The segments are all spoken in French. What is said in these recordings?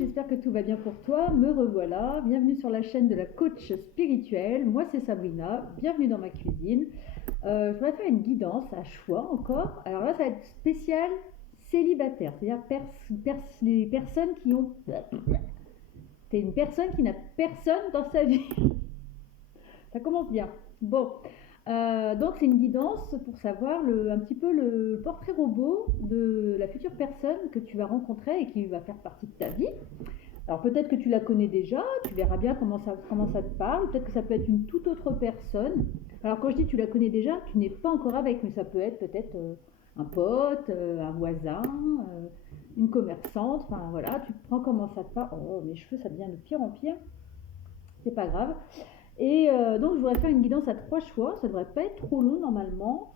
j'espère que tout va bien pour toi. Me revoilà, bienvenue sur la chaîne de la coach spirituelle. Moi c'est Sabrina, bienvenue dans ma cuisine. Je vais faire une guidance à choix encore. Alors là ça va être spécial célibataire, c'est-à-dire les personnes qui ont... T'es une personne qui n'a personne dans sa vie. Ça commence bien. Bon, donc c'est une guidance pour savoir un petit peu le portrait robot de la future personne que tu vas rencontrer et qui va faire partie de ta vie. Alors peut-être que tu la connais déjà, tu verras bien comment ça te parle, peut-être que ça peut être une toute autre personne. Alors quand je dis tu la connais déjà, tu n'es pas encore avec, mais ça peut être peut-être un pote, un voisin, une commerçante, enfin voilà, tu prends comment ça te parle. Oh mes cheveux ça devient de pire en pire, c'est pas grave. Et donc je voudrais faire une guidance à 3 choix, ça devrait pas être trop long normalement.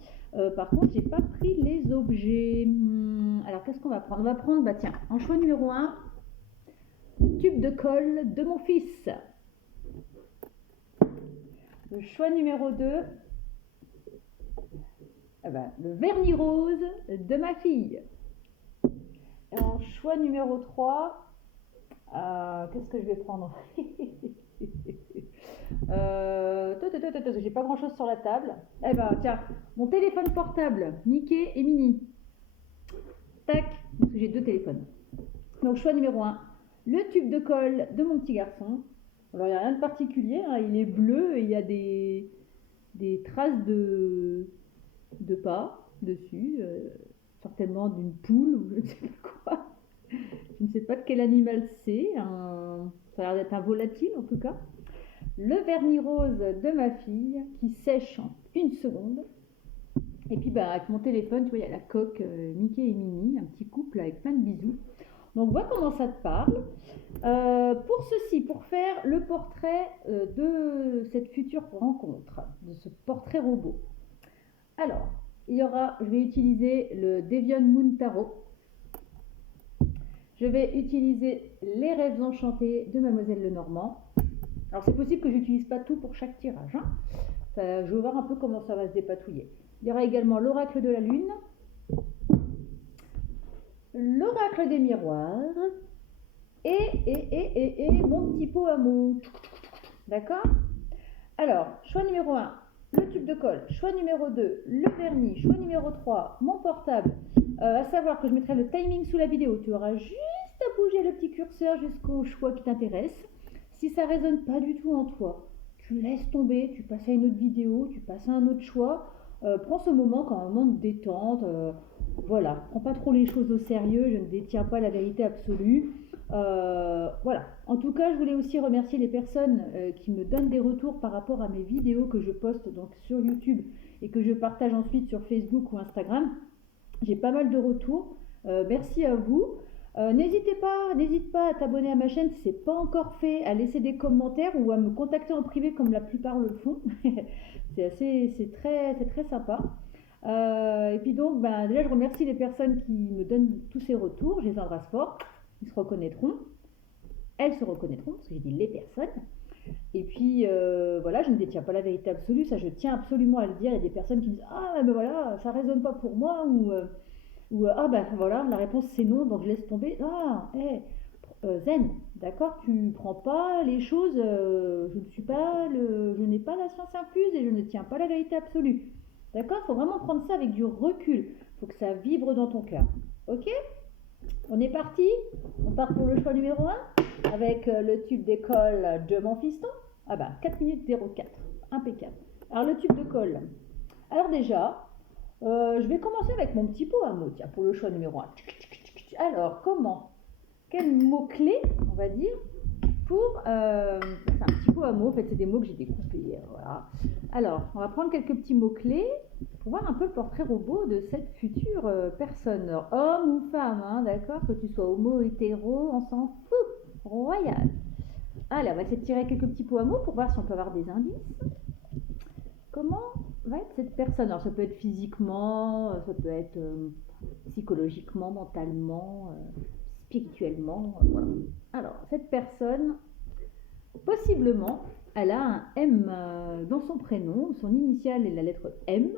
Par contre j'ai pas pris les objets. Alors qu'est-ce qu'on va prendre? On va prendre, bah tiens, en choix numéro 1, le tube de colle de mon fils. Le choix numéro 2, le vernis rose de ma fille. Et en choix numéro 3, qu'est-ce que je vais prendre? J'ai pas grand chose sur la table. Eh ben tiens, mon téléphone portable, Mickey et Minnie. Tac, parce que j'ai 2 téléphones. Donc choix numéro 1, le tube de colle de mon petit garçon. Alors il n'y a rien de particulier, hein, il est bleu et il y a des traces de pas dessus, certainement d'une poule ou je ne sais pas quoi. Je ne sais pas de quel animal c'est, ça a l'air d'être un volatile en tout cas. Le vernis rose de ma fille qui sèche en 1 seconde. Et puis avec mon téléphone, tu vois, il y a la coque Mickey et Minnie, un petit couple avec plein de bisous. Donc vois comment ça te parle. Pour faire le portrait de cette future rencontre, de ce portrait robot. Alors, je vais utiliser le Devion Moon Tarot. Je vais utiliser les rêves enchantés de Mademoiselle Lenormand. Alors c'est possible que je n'utilise pas tout pour chaque tirage. Je vais voir un peu comment ça va se dépatouiller. Il y aura également l'oracle de la lune, l'oracle des miroirs et mon petit pot à mots. D'accord? Alors, choix numéro 1, le tube de colle. Choix numéro 2, le vernis. Choix numéro 3, mon portable. À savoir que je mettrai le timing sous la vidéo. Tu auras juste à bouger le petit curseur jusqu'au choix qui t'intéresse. Si ça ne résonne pas du tout en toi, tu laisses tomber, tu passes à une autre vidéo, tu passes à un autre choix. Prends ce moment comme un moment de détente. Voilà, prends pas trop les choses au sérieux, je ne détiens pas la vérité absolue. Voilà. En tout cas, je voulais aussi remercier les personnes qui me donnent des retours par rapport à mes vidéos que je poste donc sur YouTube et que je partage ensuite sur Facebook ou Instagram. J'ai pas mal de retours. Merci à vous. N'hésite pas à t'abonner à ma chaîne si ce n'est pas encore fait, à laisser des commentaires ou à me contacter en privé comme la plupart le font. c'est très sympa. Et puis donc, déjà je remercie les personnes qui me donnent tous ces retours, je les embrasse fort, ils se reconnaîtront, elles se reconnaîtront, parce que j'ai dit les personnes. Et puis voilà, je ne détiens pas la vérité absolue, ça je tiens absolument à le dire. Il y a des personnes qui disent ah ben voilà, ça résonne pas pour moi, ou ah ben voilà, la réponse c'est non, donc je laisse tomber. Zen, d'accord, tu prends pas les choses, je n'ai pas la science infuse et je ne tiens pas la vérité absolue. D'accord, il faut vraiment prendre ça avec du recul, il faut que ça vibre dans ton cœur. Ok, on est parti, on part pour le choix numéro 1 avec le tube de colle de mon fiston. 4 minutes 04, impeccable. Alors le tube de colle, alors déjà je vais commencer avec mon petit pot à mots, tiens, pour le choix numéro 1. Alors quel mot-clé, on va dire, pour... c'est un petit pot à mots, en fait c'est des mots que j'ai découpés, voilà. Alors, on va prendre quelques petits mots-clés pour voir un peu le portrait robot de cette future personne, homme ou femme, hein, d'accord, que tu sois homo, hétéro, on s'en fout, royal. Allez, on va essayer de tirer quelques petits pots à mots pour voir si on peut avoir des indices. Comment va être cette personne? Alors ça peut être physiquement, ça peut être psychologiquement, mentalement, spirituellement, voilà. Alors cette personne, possiblement, elle a un M dans son prénom, son initiale est la lettre M.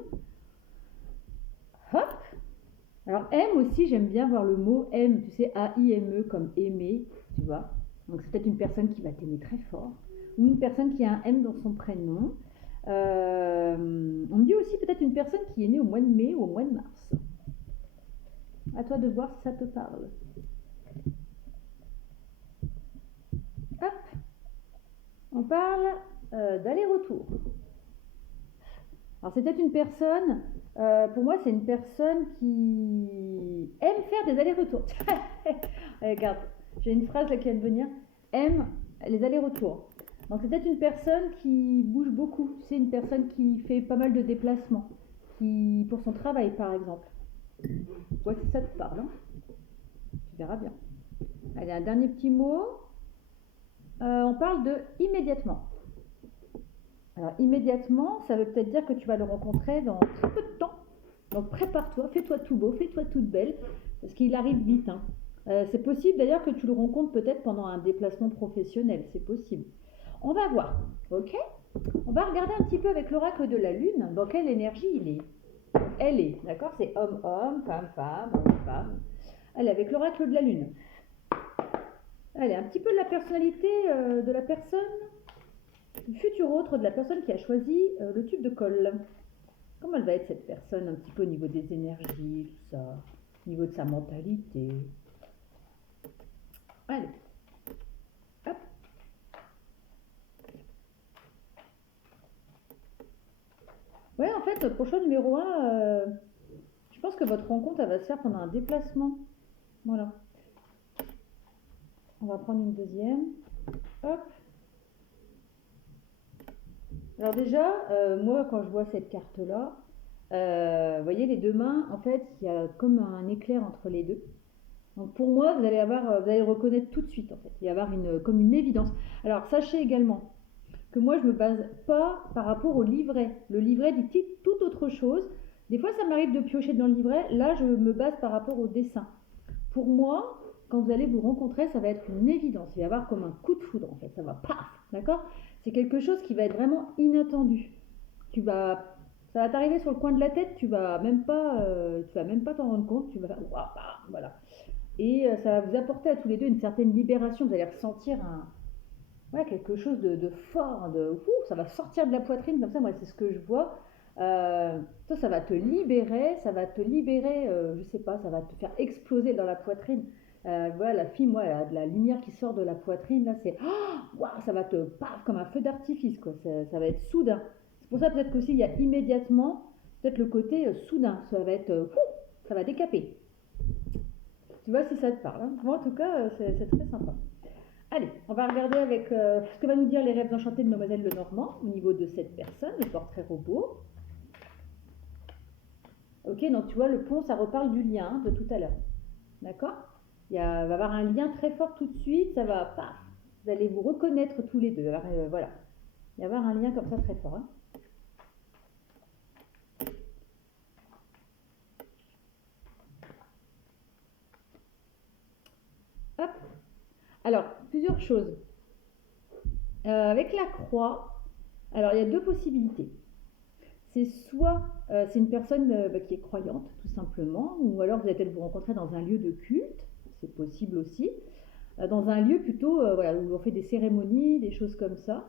Hop. Alors M aussi, j'aime bien voir le mot M, tu sais, A-I-M-E comme aimer. tu vois. Donc c'est peut-être une personne qui va t'aimer très fort, ou une personne qui a un M dans son prénom. On me dit aussi peut-être une personne qui est née au mois de mai ou au mois de mars. À toi de voir si ça te parle. Hop, on parle d'aller-retour. Alors c'est peut-être une personne, pour moi c'est une personne qui aime faire des allers-retours. Regarde, j'ai une phrase là qui vient de venir, aime les allers-retours. Donc c'est peut-être une personne qui bouge beaucoup, c'est une personne qui fait pas mal de déplacements, qui pour son travail par exemple. Ouais, si ça te parle, hein. Tu verras bien. Allez, un dernier petit mot. On parle de immédiatement. Alors immédiatement, ça veut peut-être dire que tu vas le rencontrer dans très peu de temps. Donc prépare-toi, fais-toi tout beau, fais-toi toute belle, parce qu'il arrive vite, hein. C'est possible d'ailleurs que tu le rencontres peut-être pendant un déplacement professionnel, c'est possible. On va voir, ok? On va regarder un petit peu avec l'oracle de la Lune dans quelle énergie il est. Elle est, d'accord? C'est homme-homme, femme-femme, homme-femme. Allez, avec l'oracle de la Lune. Allez, un petit peu de la personnalité de la personne, du futur autre de la personne qui a choisi le tube de colle. Comment elle va être cette personne, un petit peu au niveau des énergies, tout ça, au niveau de sa mentalité. Allez, hop. Ouais, en fait, pour choix numéro 1, je pense que votre rencontre, elle va se faire pendant un déplacement. Voilà. On va prendre une deuxième. Hop. Alors déjà, moi, quand je vois cette carte-là, vous voyez les deux mains, en fait, il y a comme un éclair entre les deux. Donc pour moi, vous allez le reconnaître tout de suite, en fait. Il va y avoir comme une évidence. Alors sachez également que moi, je ne me base pas par rapport au livret. Le livret dit tout autre chose. Des fois, ça m'arrive de piocher dans le livret. Là, je me base par rapport au dessin. Pour moi, quand vous allez vous rencontrer, ça va être une évidence. Il va y avoir comme un coup de foudre, en fait. Ça va paf, d'accord? C'est quelque chose qui va être vraiment inattendu. Ça va t'arriver sur le coin de la tête. Tu vas même pas t'en rendre compte. Tu vas faire waouh, voilà. Et ça va vous apporter à tous les deux une certaine libération. Vous allez ressentir quelque chose de fort, ça va sortir de la poitrine comme ça. Moi, c'est ce que je vois. Ça va te libérer, je sais pas, ça va te faire exploser dans la poitrine. Voilà, la fille, moi, elle a de la lumière qui sort de la poitrine, là, c'est, ça va te, paf, comme un feu d'artifice, quoi, ça va être soudain. C'est pour ça, peut-être qu'aussi, il y a immédiatement, peut-être le côté soudain, ça va être, ça va décaper. Tu vois, si ça te parle, hein. Moi, en tout cas, c'est très sympa. Allez, on va regarder avec ce que va nous dire les rêves enchantés de Mademoiselle Lenormand au niveau de cette personne, le portrait robot. Ok, donc tu vois, le pont, ça reparle du lien de tout à l'heure. D'accord? Va y avoir un lien très fort tout de suite, ça va, paf, vous allez vous reconnaître tous les deux. Alors, voilà, il va y avoir un lien comme ça très fort, hein. Hop. Alors, plusieurs choses. Avec la croix, alors il y a deux possibilités. C'est soit c'est une personne qui est croyante, tout simplement, ou alors vous allez peut-être vous rencontrer dans un lieu de culte, c'est possible aussi, dans un lieu plutôt où on fait des cérémonies, des choses comme ça.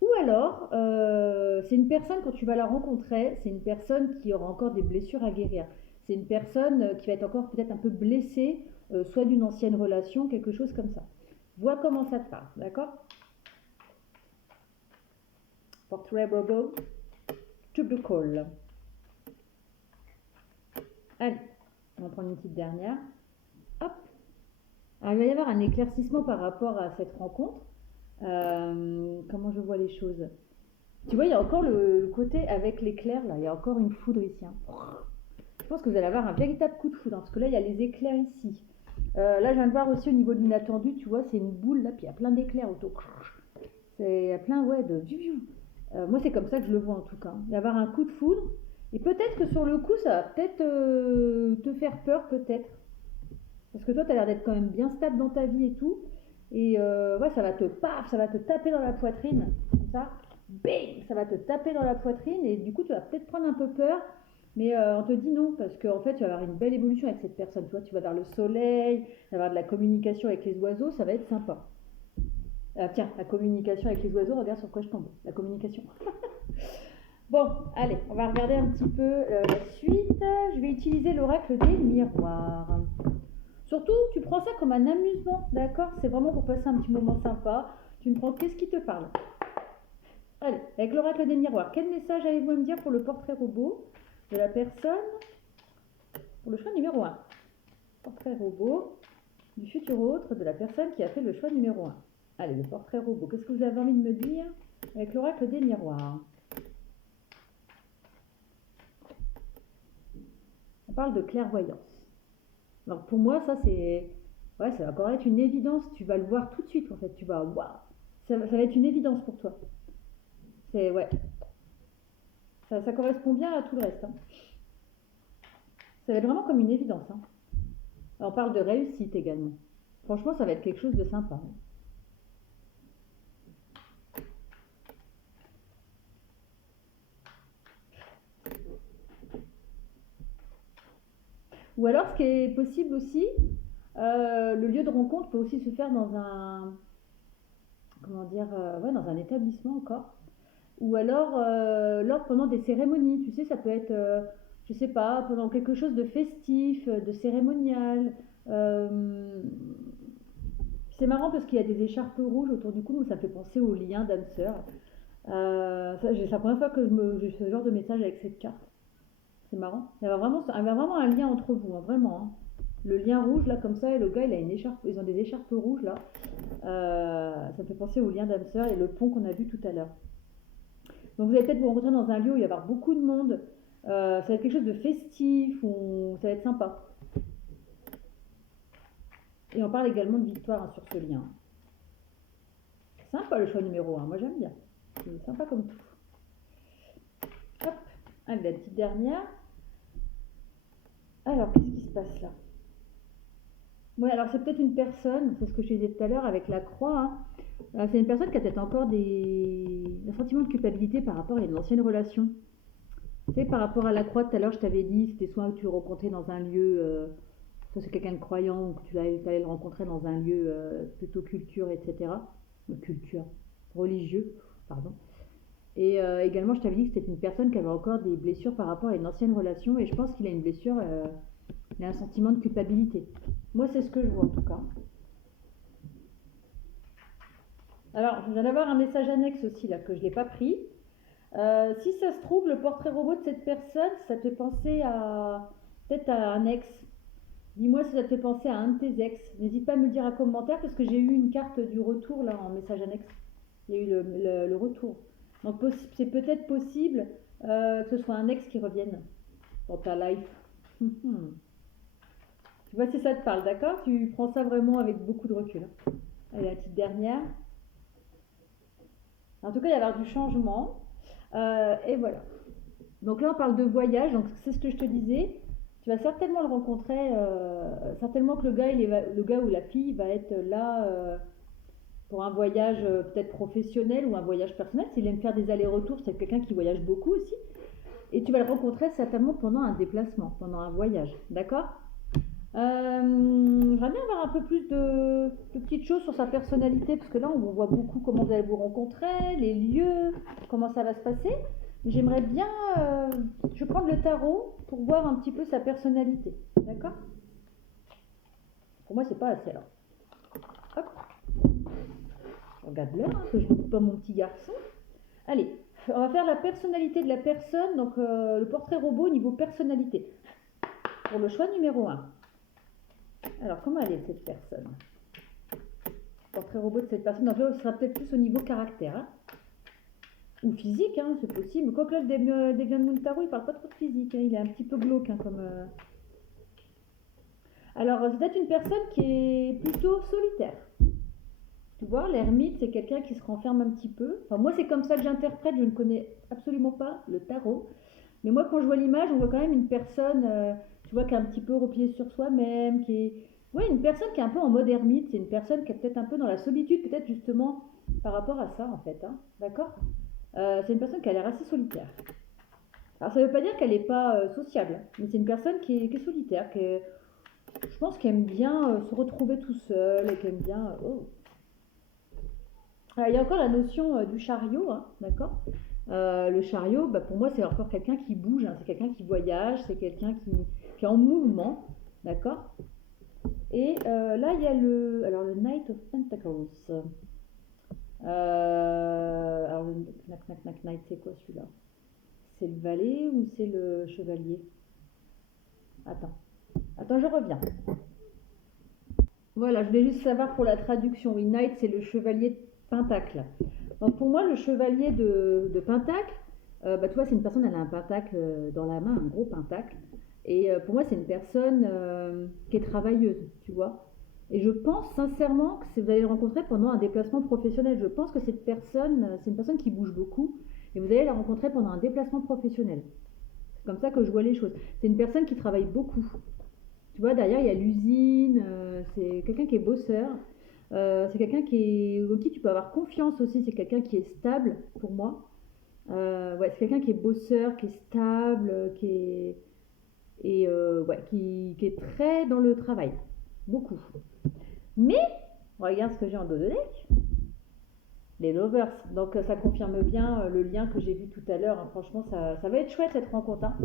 Ou alors, c'est une personne, quand tu vas la rencontrer, c'est une personne qui aura encore des blessures à guérir. C'est une personne qui va être encore peut-être un peu blessée, soit d'une ancienne relation, quelque chose comme ça. Vois comment ça te parle, d'accord? Portrait robot, tube de colle. Allez, on va prendre une petite dernière. Hop. Alors, il va y avoir un éclaircissement par rapport à cette rencontre. Comment je vois les choses? Tu vois, il y a encore le côté avec l'éclair, là. Il y a encore une foudre ici, hein. Je pense que vous allez avoir un véritable coup de foudre, hein, parce que là, il y a les éclairs ici. Là, je viens de voir aussi au niveau de l'inattendu, tu vois, c'est une boule, là, puis il y a plein d'éclairs autour. Il y a plein, de... moi, c'est comme ça que je le vois, en tout cas. Il va y avoir un coup de foudre. Et peut-être que sur le coup, ça va peut-être te faire peur, peut-être. Parce que toi, tu as l'air d'être quand même bien stable dans ta vie et tout. Et ça va te taper dans la poitrine. Comme ça, bing, ça va te taper dans la poitrine. Et du coup, tu vas peut-être prendre un peu peur Mais on te dit non, parce qu'en fait, tu vas avoir une belle évolution avec cette personne. Tu vois, tu vas vers le soleil, tu vas avoir de la communication avec les oiseaux, ça va être sympa. Tiens, la communication avec les oiseaux, regarde sur quoi je tombe. La communication. Bon, allez, on va regarder un petit peu la suite. Je vais utiliser l'oracle des miroirs. Surtout, tu prends ça comme un amusement, d'accord? C'est vraiment pour passer un petit moment sympa. Tu ne prends que ce qui te parle. Allez, avec l'oracle des miroirs, quel message allez-vous me dire pour le portrait robot de la personne pour le choix numéro 1? Portrait robot du futur autre de la personne qui a fait le choix numéro 1. Allez, le portrait robot, qu'est-ce que vous avez envie de me dire avec l'oracle des miroirs? On parle de clairvoyance. Alors pour moi, ça c'est... Ouais, ça va encore être une évidence. Tu vas le voir tout de suite en fait. Tu vas... Waouh, ça va être une évidence pour toi. C'est... Ouais. Ça correspond bien à tout le reste. Hein. Ça va être vraiment comme une évidence. Hein. Alors, on parle de réussite également. Franchement, ça va être quelque chose de sympa. Hein. Ou alors, ce qui est possible aussi, le lieu de rencontre peut aussi se faire dans un... Comment dire ouais, dans un établissement encore. Ou alors, lors pendant des cérémonies. Tu sais, ça peut être... je sais pas, pendant quelque chose de festif, de cérémonial. C'est marrant parce qu'il y a des écharpes rouges autour du cou, donc ça me fait penser au lien d'âme-sœur. C'est la première fois que j'ai ce genre de message avec cette carte. C'est marrant. Il y avait vraiment un lien entre vous, hein, vraiment. Hein. Le lien rouge, là, comme ça, et le gars, il a une écharpe, ils ont des écharpes rouges, là. Ça me fait penser au lien d'âme-sœur et le pont qu'on a vu tout à l'heure. Donc vous allez peut-être vous rencontrer dans un lieu où il va y avoir beaucoup de monde. Ça va être quelque chose de festif, ça va être sympa. Et on parle également de victoire hein, sur ce lien. Sympa le choix numéro 1, moi j'aime bien. C'est sympa comme tout. Hop, allez, la petite dernière. Alors, qu'est-ce qui se passe là? Oui, alors c'est peut-être une personne, c'est ce que je disais tout à l'heure avec la croix. Hein. C'est une personne qui a peut-être encore un sentiment de culpabilité par rapport à une ancienne relation. Tu sais, par rapport à la croix, tout à l'heure, je t'avais dit, c'était soit que tu rencontrais dans un lieu, soit c'est quelqu'un de croyant, ou que tu allais le rencontrer dans un lieu plutôt culture, etc. Culture, religieux, pardon. Et également, je t'avais dit que c'était une personne qui avait encore des blessures par rapport à une ancienne relation, et je pense qu'il a une blessure, il a un sentiment de culpabilité. Moi, c'est ce que je vois en tout cas. Alors, je viens d'avoir un message annexe aussi, là, que je n'ai pas pris. Si ça se trouve, le portrait robot de cette personne, ça te fait penser à peut-être à un ex. Dis-moi si ça te fait penser à un de tes ex. N'hésite pas à me le dire en commentaire parce que j'ai eu une carte du retour là en message annexe. Il y a eu le retour. Donc c'est peut-être possible que ce soit un ex qui revienne dans ta life. Tu vois si ça te parle, d'accord? Tu prends ça vraiment avec beaucoup de recul. Allez, la petite dernière. En tout cas, il va y avoir du changement. Et voilà. Donc là, on parle de voyage. Donc c'est ce que je te disais. Tu vas certainement le rencontrer. Certainement que le gars ou la fille va être là pour un voyage peut-être professionnel ou un voyage personnel. S'il aime faire des allers-retours, c'est quelqu'un qui voyage beaucoup aussi. Et tu vas le rencontrer certainement pendant un déplacement, pendant un voyage. D'accord? J'aimerais bien avoir un peu plus de petites choses sur sa personnalité, parce que là, on voit beaucoup comment vous allez vous rencontrer, les lieux, comment ça va se passer. J'aimerais bien, je vais prendre le tarot pour voir un petit peu sa personnalité. D'accord? Pour moi, c'est pas assez, alors. Hop. Je regarde l'heure, hein, que je ne coupe pas mon petit garçon. Allez, on va faire la personnalité de la personne, donc le portrait robot au niveau personnalité. Pour le choix numéro 1. Alors, comment elle est cette personne? Portrait robot de cette personne. Donc là, ce sera peut-être plus au niveau caractère. Hein, ou physique, hein, c'est possible. Quoique là, le Deviant Moon Tarot, il parle pas trop de physique. Hein, il est un petit peu glauque. Hein, comme, Alors, c'est peut-être une personne qui est plutôt solitaire. Tu vois, l'ermite, c'est quelqu'un qui se renferme un petit peu. Enfin, moi, c'est comme ça que j'interprète. Je ne connais absolument pas le tarot. Mais moi, quand je vois l'image, on voit quand même une personne... tu vois, qui est un petit peu repliée sur soi-même, qui est... Oui, une personne qui est un peu en mode ermite, c'est une personne qui est peut-être un peu dans la solitude, peut-être justement par rapport à ça, en fait. Hein. D'accord C'est une personne qui a l'air assez solitaire. Alors ça ne veut pas dire qu'elle n'est pas sociable, mais c'est une personne qui est solitaire, je pense qu'elle aime bien se retrouver tout seul et qu'elle aime bien... oh. Il y a encore la notion du chariot, hein, d'accord. Le chariot, bah, pour moi, c'est encore quelqu'un qui bouge, hein, c'est quelqu'un qui voyage, c'est quelqu'un qui est en mouvement, d'accord. Et là, il y a le Knight of Pentacles. Alors, le Knight, c'est quoi celui-là? C'est le valet ou c'est le chevalier? Attends, je reviens. Voilà, je voulais juste savoir pour la traduction. Oui, Knight, c'est le chevalier de Pentacle. Donc pour moi, le chevalier de Pentacle, bah, tu vois, c'est une personne, elle a un pentacle dans la main, un gros pentacle. Et pour moi, c'est une personne qui est travailleuse, tu vois. Et je pense sincèrement que si vous allez le rencontrer pendant un déplacement professionnel, je pense que cette personne, c'est une personne qui bouge beaucoup. Et vous allez la rencontrer pendant un déplacement professionnel. C'est comme ça que je vois les choses. C'est une personne qui travaille beaucoup. Tu vois, derrière, il y a l'usine, c'est quelqu'un qui est bosseur. C'est quelqu'un en qui tu peux avoir confiance aussi. C'est quelqu'un qui est stable pour moi. Ouais, c'est quelqu'un qui est bosseur, qui est stable, ouais, qui est très dans le travail. Beaucoup. Mais, regarde ce que j'ai en dos de deck. Les lovers. Donc ça confirme bien le lien que j'ai vu tout à l'heure, hein. Franchement, ça va être chouette cette rencontre, hein.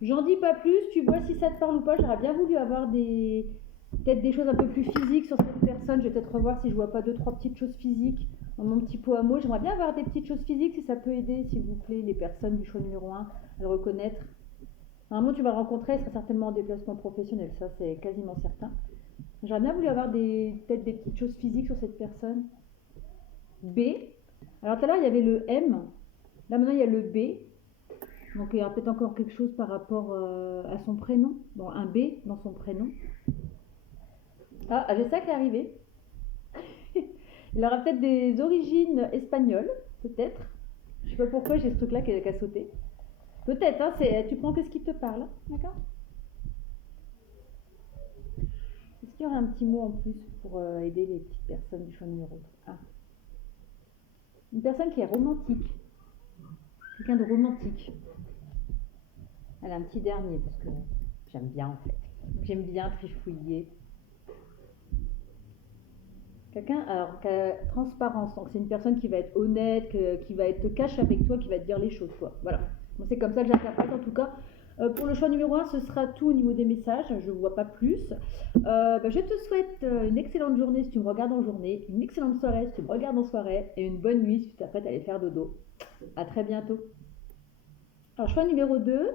J'en dis pas plus, tu vois si ça te parle ou pas. J'aurais bien voulu avoir peut-être des choses un peu plus physiques sur cette personne. Je vais peut-être revoir si je vois pas deux, trois petites choses physiques dans mon petit pot à mots. J'aimerais bien avoir des petites choses physiques si ça peut aider, s'il vous plaît, les personnes du choix numéro 1 à le reconnaître. Normalement, tu vas le rencontrer, il sera certainement en déplacement professionnel, ça c'est quasiment certain. J'aurais bien voulu avoir peut-être des petites choses physiques sur cette personne. B. Alors tout à l'heure, il y avait le M. Là maintenant, il y a le B. Donc il y aura peut-être encore quelque chose par rapport à son prénom. Bon, un B dans son prénom. Ah, j'ai ça qui est arrivé. Il aura peut-être des origines espagnoles, peut-être. Je sais pas pourquoi j'ai ce truc-là qui a sauté. Peut-être, hein, tu prends que ce qui te parle, d'accord. Est-ce qu'il y aurait un petit mot en plus pour aider les petites personnes du choix numéro 1? Une personne qui est romantique. Quelqu'un de romantique. Elle a un petit dernier parce que j'aime bien en fait. J'aime bien trifouiller. Quelqu'un qui a transparence. Donc c'est une personne qui va être honnête, qui va être cash avec toi, qui va te dire les choses, quoi. Voilà. Bon, c'est comme ça que j'interprète en tout cas. Pour le choix numéro 1, ce sera tout au niveau des messages. Je ne vois pas plus. Je te souhaite une excellente journée si tu me regardes en journée, une excellente soirée si tu me regardes en soirée, et une bonne nuit si tu t'apprêtes à aller faire dodo. À très bientôt. Alors, choix numéro 2,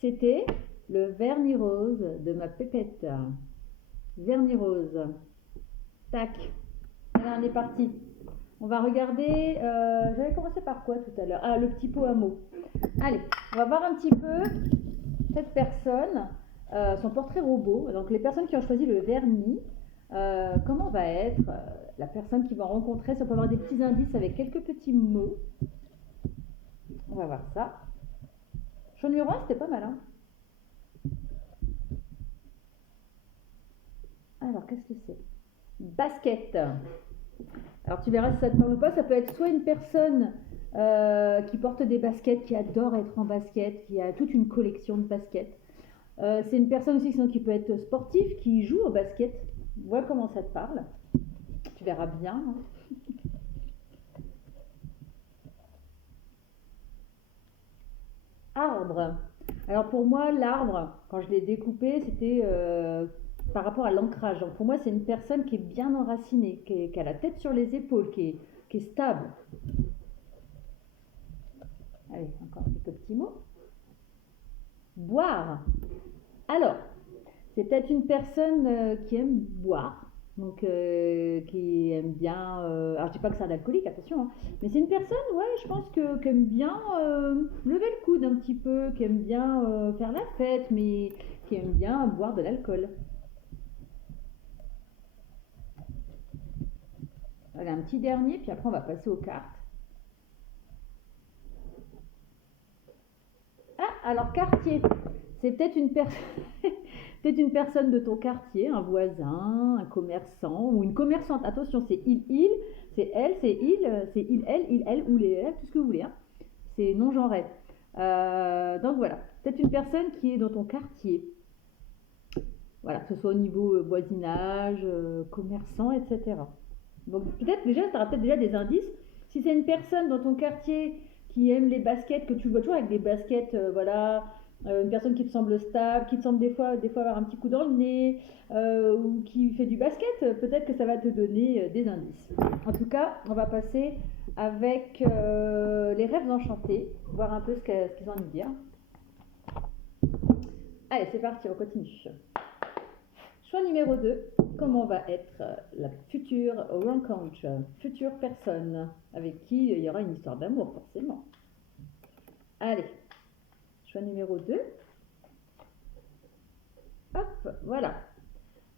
c'était le vernis rose de ma pépette. Vernis rose. Tac. Voilà, on est parti. On va regarder. J'avais commencé par quoi tout à l'heure? Ah, le petit pot à mots. Allez, on va voir un petit peu cette personne, son portrait robot. Donc, les personnes qui ont choisi le vernis, comment va être la personne qui va rencontrer? Ça peut avoir des petits indices avec quelques petits mots. On va voir ça. Choix numéro 1, c'était pas mal, hein. Alors, qu'est-ce que c'est? Basket. Alors, tu verras si ça te parle ou pas. Ça peut être soit une personne qui porte des baskets, qui adore être en basket, qui a toute une collection de baskets. C'est une personne aussi qui peut être sportive, qui joue au basket. Vois comment ça te parle. Tu verras bien, hein. Arbre. Alors pour moi, l'arbre, quand je l'ai découpé, c'était par rapport à l'ancrage. Donc pour moi, c'est une personne qui est bien enracinée, qui a la tête sur les épaules, qui est stable. Allez, encore quelques petits mots. Boire. Alors, c'est peut-être une personne qui aime boire, donc qui aime bien. Alors, je dis pas que c'est un alcoolique, attention, hein, mais c'est une personne, ouais, je pense qui aime bien lever le coude un petit peu, qui aime bien faire la fête, mais qui aime bien boire de l'alcool. Voilà, un petit dernier, puis après on va passer aux cartes. Ah, alors quartier, c'est peut-être une personne. Peut-être une personne de ton quartier, un voisin, un commerçant ou une commerçante. Attention, c'est il, c'est elle, c'est il, elle ou les elle, tout ce que vous voulez, hein. C'est non genré. Donc voilà, peut-être une personne qui est dans ton quartier. Voilà, que ce soit au niveau voisinage, commerçant, etc. Donc peut-être déjà, tu auras peut-être déjà des indices. Si c'est une personne dans ton quartier qui aime les baskets, que tu vois toujours avec des baskets, voilà, une personne qui te semble stable, qui te semble des fois avoir un petit coup dans le nez, ou qui fait du basket, peut-être que ça va te donner des indices. En tout cas, on va passer avec les rêves enchantés, voir un peu ce qu'ils ont à nous dire. Allez, c'est parti, on continue. Choix numéro 2, comment va être la future rencontre, future personne avec qui il y aura une histoire d'amour forcément. Allez, choix numéro 2. Hop, voilà.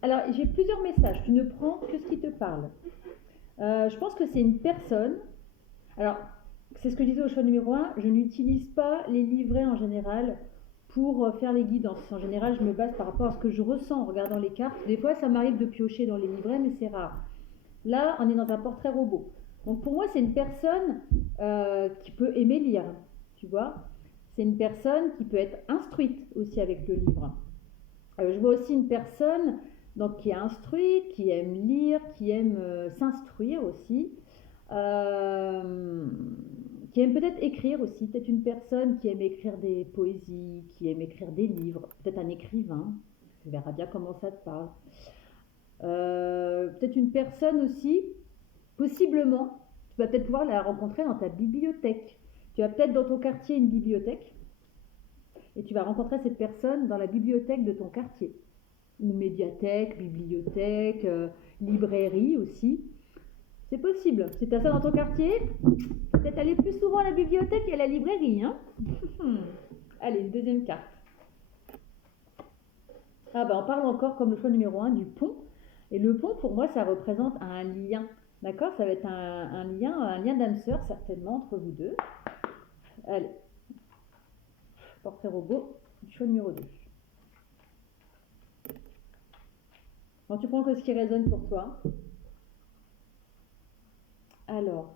Alors, j'ai plusieurs messages, tu ne prends que ce qui te parle. Je pense que c'est une personne. Alors, c'est ce que je disais au choix numéro 1, je n'utilise pas les livrets en général pour faire les guidances. En général, je me base par rapport à ce que je ressens en regardant les cartes. Des fois, ça m'arrive de piocher dans les livrets, mais c'est rare. Là, on est dans un portrait robot. Donc pour moi, c'est une personne qui peut aimer lire, tu vois. C'est une personne qui peut être instruite aussi avec le livre. Je vois aussi une personne donc, qui est instruite, qui aime lire, qui aime s'instruire aussi. Qui aime peut-être écrire aussi, peut-être une personne qui aime écrire des poésies, qui aime écrire des livres, peut-être un écrivain, tu verras bien comment ça te parle. Peut-être une personne aussi, possiblement, tu vas peut-être pouvoir la rencontrer dans ta bibliothèque. Tu as peut-être dans ton quartier une bibliothèque et tu vas rencontrer cette personne dans la bibliothèque de ton quartier. Ou médiathèque, bibliothèque, librairie aussi. C'est possible. Si tu as ça dans ton quartier, peut-être aller plus souvent à la bibliothèque et à la librairie. Hein. Allez, une deuxième carte. Ah ben, on parle encore, comme le choix numéro 1, du pont. Et le pont, pour moi, ça représente un lien. D'accord. Ça va être un lien d'âme sœur, certainement, entre vous deux. Allez. Portrait robot, choix numéro 2. Bon, tu prends que ce qui résonne pour toi. Alors.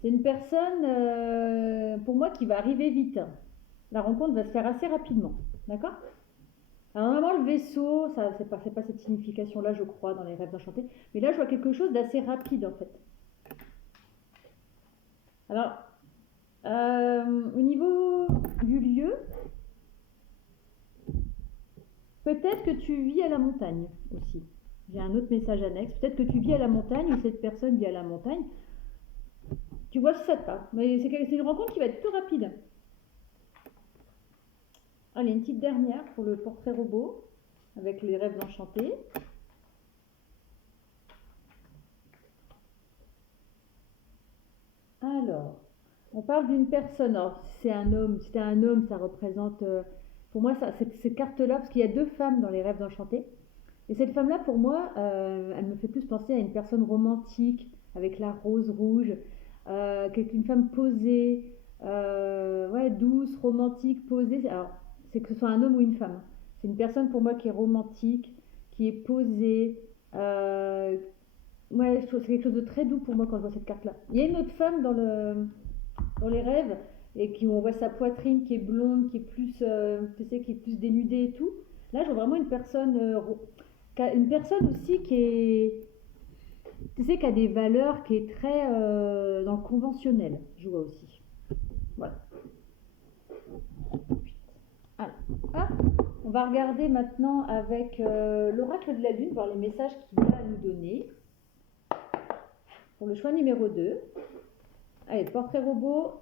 C'est une personne, pour moi, qui va arriver vite. La rencontre va se faire assez rapidement. D'accord. Alors, normalement, le vaisseau, ça, c'est pas cette signification-là, je crois, dans les rêves enchantés. Mais là, je vois quelque chose d'assez rapide, en fait. Alors, au niveau du lieu, peut-être que tu vis à la montagne aussi. J'ai un autre message annexe. Peut-être que tu vis à la montagne ou cette personne vit à la montagne. Tu vois si ça te parle. Mais c'est une rencontre qui va être plus rapide. Allez, une petite dernière pour le portrait robot avec les rêves enchantés. Alors, on parle d'une personne. Alors, si c'est un homme, ça représente. Pour moi, cette carte-là, parce qu'il y a deux femmes dans les rêves enchantés. Et cette femme-là, pour moi, elle me fait plus penser à une personne romantique, avec la rose rouge, une femme posée, ouais, douce, romantique, posée. Alors, c'est que ce soit un homme ou une femme. C'est une personne pour moi qui est romantique, qui est posée. Ouais, je trouve que c'est quelque chose de très doux pour moi quand je vois cette carte-là. Il y a une autre femme dans les rêves, et on voit sa poitrine qui est blonde, qui est plus, tu sais, qui est plus dénudée et tout. Là, je vois vraiment une personne aussi qui est, tu sais, qui a des valeurs, qui est très dans le conventionnel, je vois aussi. Voilà. Alors, on va regarder maintenant avec l'oracle de la lune, voir les messages qu'il a à nous donner. Pour le choix numéro 2. Allez, portrait robot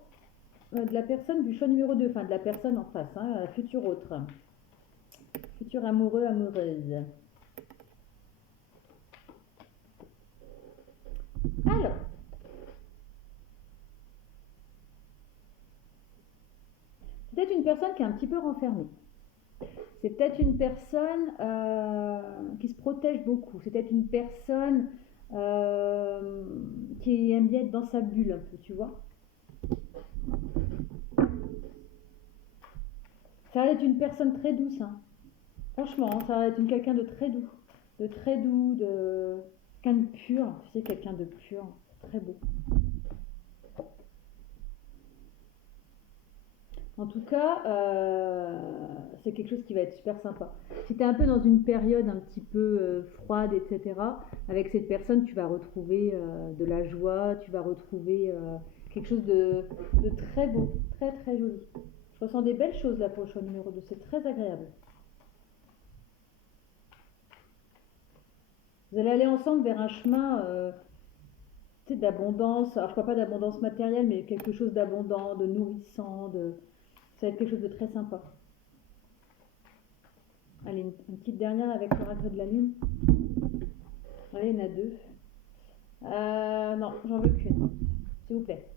de la personne du choix numéro 2, enfin de la personne en face, hein, futur autre. Futur amoureux, amoureuse. Alors, c'est peut-être une personne qui est un petit peu renfermée. C'est peut-être une personne qui se protège beaucoup. C'est peut-être une personne qui aime bien être dans sa bulle un peu, tu vois. Ça va être une personne très douce, hein. Franchement, ça va être quelqu'un de très doux. De très doux, quelqu'un de pur. Tu sais, quelqu'un de pur. Très beau. En tout cas, c'est quelque chose qui va être super sympa. Si tu es un peu dans une période un petit peu froide, etc., avec cette personne, tu vas retrouver de la joie, tu vas retrouver quelque chose de très beau, très très joli. Je ressens des belles choses là pour le choix numéro 2, c'est très agréable. Vous allez aller ensemble vers un chemin d'abondance. Alors je ne parle pas d'abondance matérielle, mais quelque chose d'abondant, de nourrissant, ça va être quelque chose de très sympa. Allez, une petite dernière avec l'oracle de la lune. Allez, il y en a deux. Non, j'en veux qu'une. S'il vous plaît.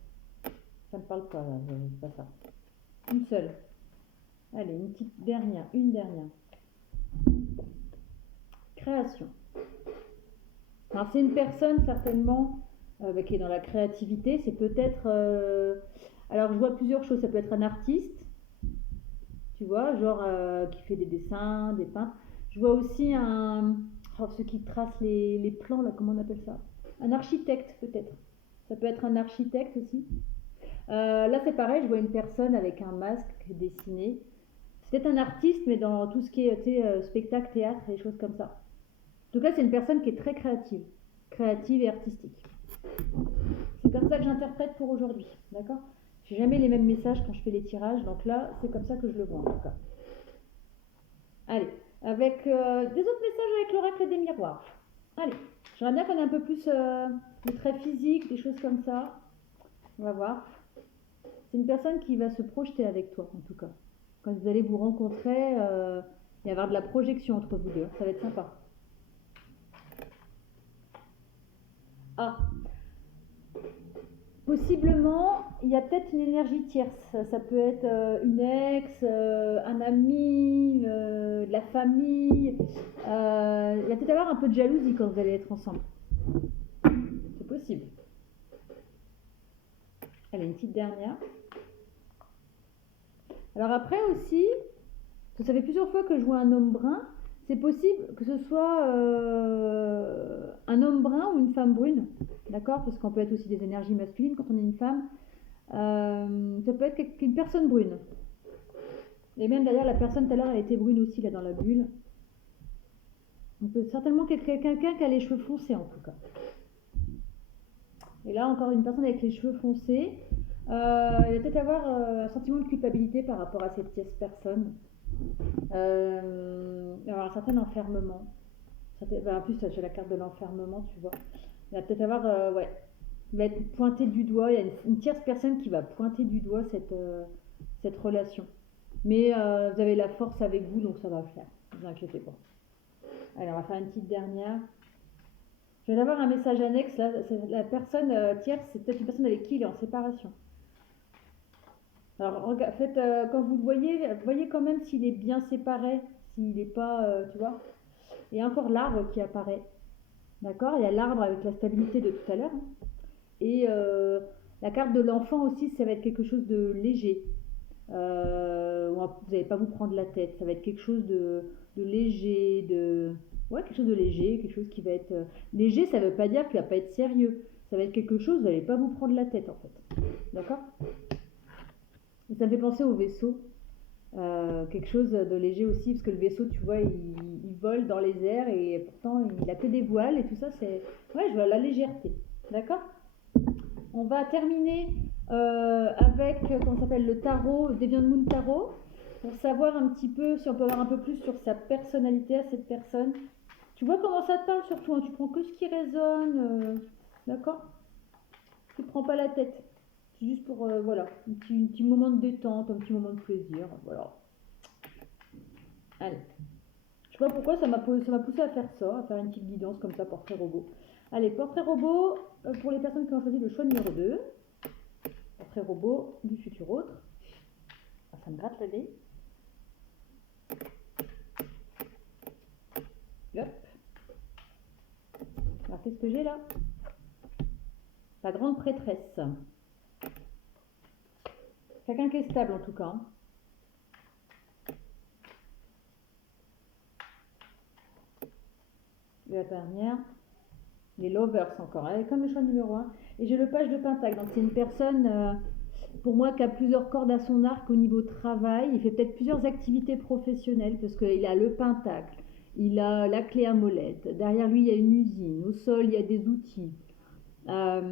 Ça me parle pas, là, c'est pas ça. Une seule. Allez, une petite dernière, une dernière. Création. Alors c'est une personne certainement qui est dans la créativité. C'est peut-être... alors je vois plusieurs choses. Ça peut être un artiste, tu vois, genre qui fait des dessins, des peintres. Je vois aussi ceux qui tracent les plans, là, comment on appelle ça? Un architecte peut-être. Ça peut être un architecte aussi. Là c'est pareil, je vois une personne avec un masque dessiné. C'est peut-être un artiste, mais dans tout ce qui est spectacle, théâtre, et des choses comme ça. En tout cas, c'est une personne qui est très créative et artistique. C'est comme ça que j'interprète pour aujourd'hui, d'accord? J'ai jamais les mêmes messages quand je fais les tirages, donc là, c'est comme ça que je le vois en tout cas. Allez, avec des autres messages avec l'oracle des miroirs. Allez, j'aimerais bien qu'on ait un peu plus de traits physiques, des choses comme ça. On va voir. C'est une personne qui va se projeter avec toi, en tout cas. Quand vous allez vous rencontrer, il va y avoir de la projection entre vous deux. Ça va être sympa. Ah, possiblement, il y a peut-être une énergie tierce. Ça peut être une ex, un ami, de la famille. Il va peut-être avoir un peu de jalousie quand vous allez être ensemble. C'est possible. Allez, une petite dernière. Alors après aussi, ça fait plusieurs fois que je vois un homme brun. C'est possible que ce soit un homme brun ou une femme brune. D'accord? Parce qu'on peut être aussi des énergies masculines quand on est une femme. Ça peut être une personne brune. Et même d'ailleurs, la personne tout à l'heure, elle était brune aussi, là, dans la bulle. On peut certainement quelqu'un qui a les cheveux foncés, en tout cas. Et là, encore une personne avec les cheveux foncés. Il va peut-être avoir un sentiment de culpabilité par rapport à cette personne. Il va avoir un certain enfermement. En plus, j'ai la carte de l'enfermement, tu vois. Il va peut-être avoir, ouais, il va être pointé du doigt. Il y a une tierce personne qui va pointer du doigt cette relation. Mais vous avez la force avec vous, donc ça va le faire. Ne vous inquiétez pas. Allez, on va faire une petite dernière. Je viens d'avoir un message annexe. Là, la personne tierce, c'est peut-être une personne avec qui il est en séparation. Alors, faites, quand vous le voyez quand même s'il est bien séparé, s'il n'est pas, tu vois. Il y a encore l'arbre qui apparaît. D'accord? Il y a l'arbre avec la stabilité de tout à l'heure. Et la carte de l'enfant aussi, ça va être quelque chose de léger. Vous n'allez pas vous prendre la tête. Ça va être quelque chose de léger, ouais, quelque chose de léger, quelque chose qui va être léger. Ça ne veut pas dire qu'il va pas être sérieux. Ça va être quelque chose, vous n'allez pas vous prendre la tête en fait. D'accord? Et ça me fait penser au vaisseau. Quelque chose de léger aussi, parce que le vaisseau, tu vois, il vole dans les airs et pourtant il a que des voiles et tout ça, c'est... Ouais, je vois la légèreté. D'accord? On va terminer avec, comment ça s'appelle, le tarot, Deviant Moon Tarot, pour savoir un petit peu, si on peut avoir un peu plus sur sa personnalité à cette personne. Tu vois comment ça te parle surtout, hein, tu prends que ce qui résonne, d'accord? Tu ne prends pas la tête. C'est juste pour, voilà, un petit moment de détente, un petit moment de plaisir, voilà. Allez. Je sais pas pourquoi ça m'a poussé à faire ça, à faire une petite guidance comme ça, portrait robot. Allez, portrait robot, pour les personnes qui ont choisi le choix numéro 2. Portrait robot du futur autre. Ah, ça me gratte le nez. Hop. Alors, qu'est-ce que j'ai là? La grande prêtresse. Quelqu'un qui est stable en tout cas. Hein. Et la dernière, les lovers encore, comme le choix numéro 1. Et j'ai le page de pentacle, donc c'est une personne pour moi, qui a plusieurs cordes à son arc au niveau travail. Il fait peut-être plusieurs activités professionnelles parce qu'il a le pentacle, il a la clé à molette. Derrière lui, il y a une usine. Au sol, il y a des outils. Alors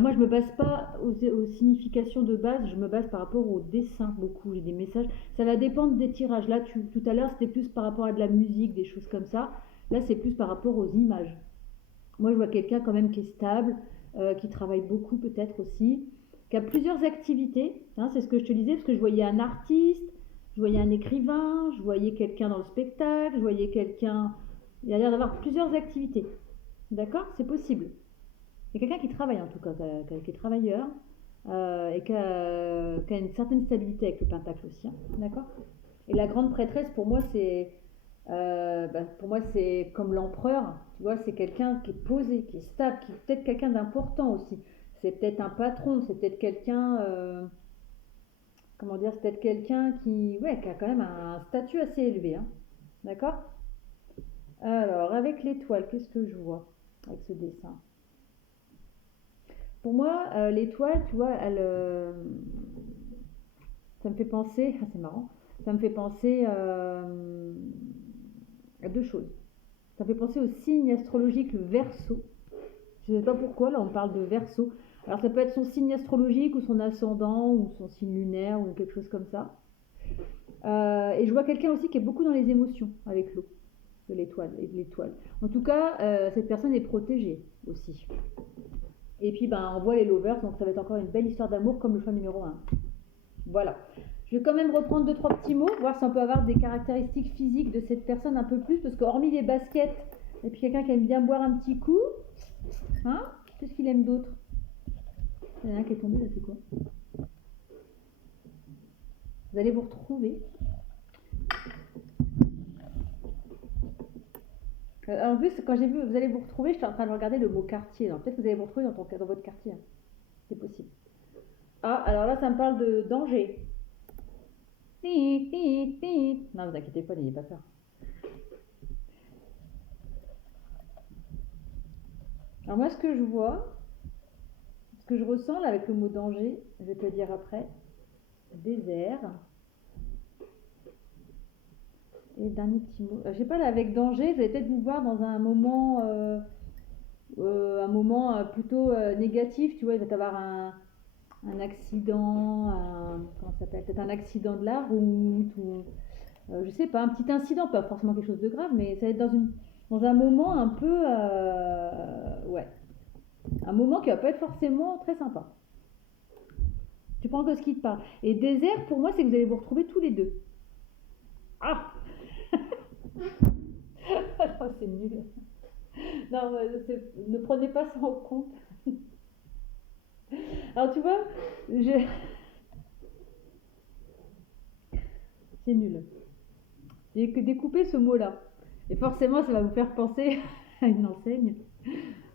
moi, je me base pas aux significations de base, je me base par rapport au dessin beaucoup. J'ai des messages. Ça va dépendre des tirages. Là, tout à l'heure, c'était plus par rapport à de la musique, des choses comme ça. Là, c'est plus par rapport aux images. Moi, je vois quelqu'un quand même qui est stable, qui travaille beaucoup peut-être aussi, qui a plusieurs activités. Hein, c'est ce que je te disais, parce que je voyais un artiste, je voyais un écrivain, je voyais quelqu'un dans le spectacle, je voyais quelqu'un... Il a l'air d'avoir plusieurs activités. D'accord? C'est possible. C'est quelqu'un qui travaille en tout cas, qui est travailleur et qui a une certaine stabilité avec le pentacle aussi. Hein, d'accord? Et la grande prêtresse, pour moi, c'est comme l'empereur. Tu vois, c'est quelqu'un qui est posé, qui est stable, qui est peut-être quelqu'un d'important aussi. C'est peut-être un patron, c'est peut-être quelqu'un, comment dire, c'est peut-être quelqu'un qui a quand même un statut assez élevé. Hein, d'accord? Alors, avec l'étoile, qu'est-ce que je vois avec ce dessin? Pour moi, l'étoile, tu vois, ça me fait penser, c'est marrant, ça me fait penser à deux choses. Ça me fait penser au signe astrologique, le Verseau. Je ne sais pas pourquoi, là on parle de Verseau. Alors ça peut être son signe astrologique ou son ascendant ou son signe lunaire ou quelque chose comme ça. Et je vois quelqu'un aussi qui est beaucoup dans les émotions avec l'eau, de l'étoile et de l'étoile. En tout cas, cette personne est protégée aussi. Et puis on voit les lovers, donc ça va être encore une belle histoire d'amour comme le choix numéro 1. Voilà. Je vais quand même reprendre 2-3 petits mots, voir si on peut avoir des caractéristiques physiques de cette personne un peu plus, parce qu'hormis les baskets, et puis quelqu'un qui aime bien boire un petit coup, hein, qu'est-ce qu'il aime d'autre? Il y en a un qui est tombé là, c'est quoi? Vous allez vous retrouver. En plus, quand j'ai vu vous allez vous retrouver, j'étais en train de regarder le mot quartier. Alors peut-être que vous allez vous retrouver dans votre quartier. Hein. C'est possible. Ah, alors là, ça me parle de danger. Non, vous inquiétez pas, n'ayez pas peur. Alors moi, ce que je vois, ce que je ressens là avec le mot danger, je vais te le dire après. Désert. Et dernier petit mot. Je sais pas, là, avec danger, vous allez peut-être vous voir dans un moment plutôt négatif. Tu vois, il va y avoir un accident, comment ça s'appelle? Peut-être un accident de la route ou je sais pas, un petit incident, pas forcément quelque chose de grave, mais ça va être dans un moment un peu un moment qui va pas être forcément très sympa. Tu prends que ce qui te parle. Et désert, pour moi, c'est que vous allez vous retrouver tous les deux. Ah oh, c'est nul. Non, ne prenez pas ça en compte. Alors tu vois, c'est nul. J'ai découpé ce mot-là. Et forcément, ça va vous faire penser à une enseigne.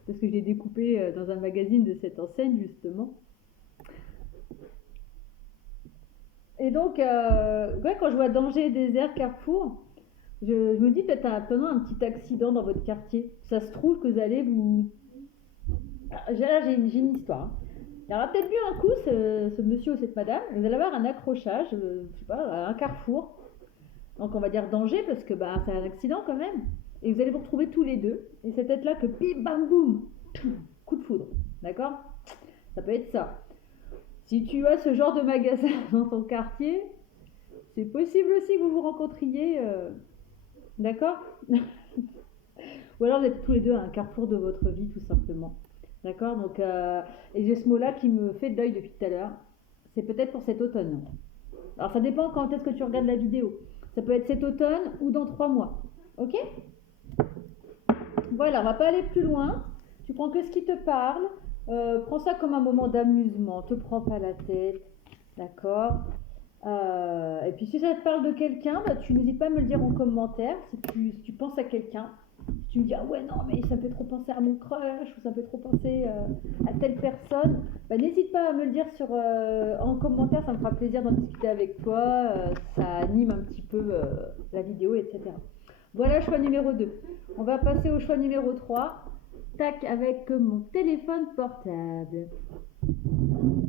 Parce que je l'ai découpé dans un magazine de cette enseigne, justement. Et donc, quand je vois danger, désert, carrefour, je me dis peut-être pendant un petit accident dans votre quartier. Ça se trouve que vous allez vous... Là, j'ai une histoire. Hein. Il aura peut-être bu un coup, ce monsieur ou cette madame. Vous allez avoir un accrochage, je sais pas, à un carrefour. Donc on va dire danger parce que c'est un accident quand même. Et vous allez vous retrouver tous les deux. Et c'est peut-être là que bim bam boum, coup de foudre. D'accord? Ça peut être ça. Si tu as ce genre de magasin dans ton quartier, c'est possible aussi que vous vous rencontriez. D'accord? Ou alors vous êtes tous les deux à un carrefour de votre vie tout simplement. D'accord? Donc, et j'ai ce mot-là qui me fait de l'œil depuis tout à l'heure. C'est peut-être pour cet automne. Alors ça dépend quand est-ce que tu regardes la vidéo. Ça peut être cet automne ou dans 3 mois. Ok? Voilà, on va pas aller plus loin. Tu prends que ce qui te parle. Prends ça comme un moment d'amusement. Te prends pas la tête. D'accord? Et puis si ça te parle de quelqu'un, tu n'hésites pas à me le dire en commentaire. Si tu penses à quelqu'un. Si tu me dis ah ouais non mais ça me fait trop penser à mon crush ou ça me fait trop penser à telle personne, n'hésite pas à me le dire en commentaire, ça me fera plaisir d'en discuter avec toi, ça anime un petit peu la vidéo, etc. Voilà choix numéro 2. On va passer au choix numéro 3. Tac, avec mon téléphone portable.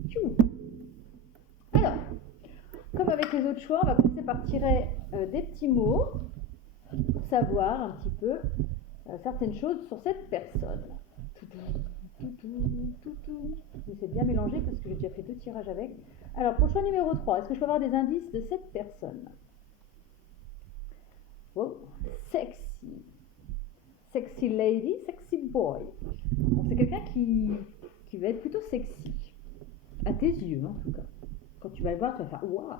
Tchou. Alors, comme avec les autres choix, on va commencer par tirer des petits mots pour savoir un petit peu certaines choses sur cette personne. J'essaie de bien mélanger parce que j'ai déjà fait 2 tirages avec. Alors, pour le choix numéro 3, est-ce que je peux avoir des indices de cette personne? Oh, sexy. Sexy lady, sexy boy. Donc, c'est quelqu'un qui va être plutôt sexy. À tes yeux, en tout cas. Quand tu vas le voir, tu vas faire waouh.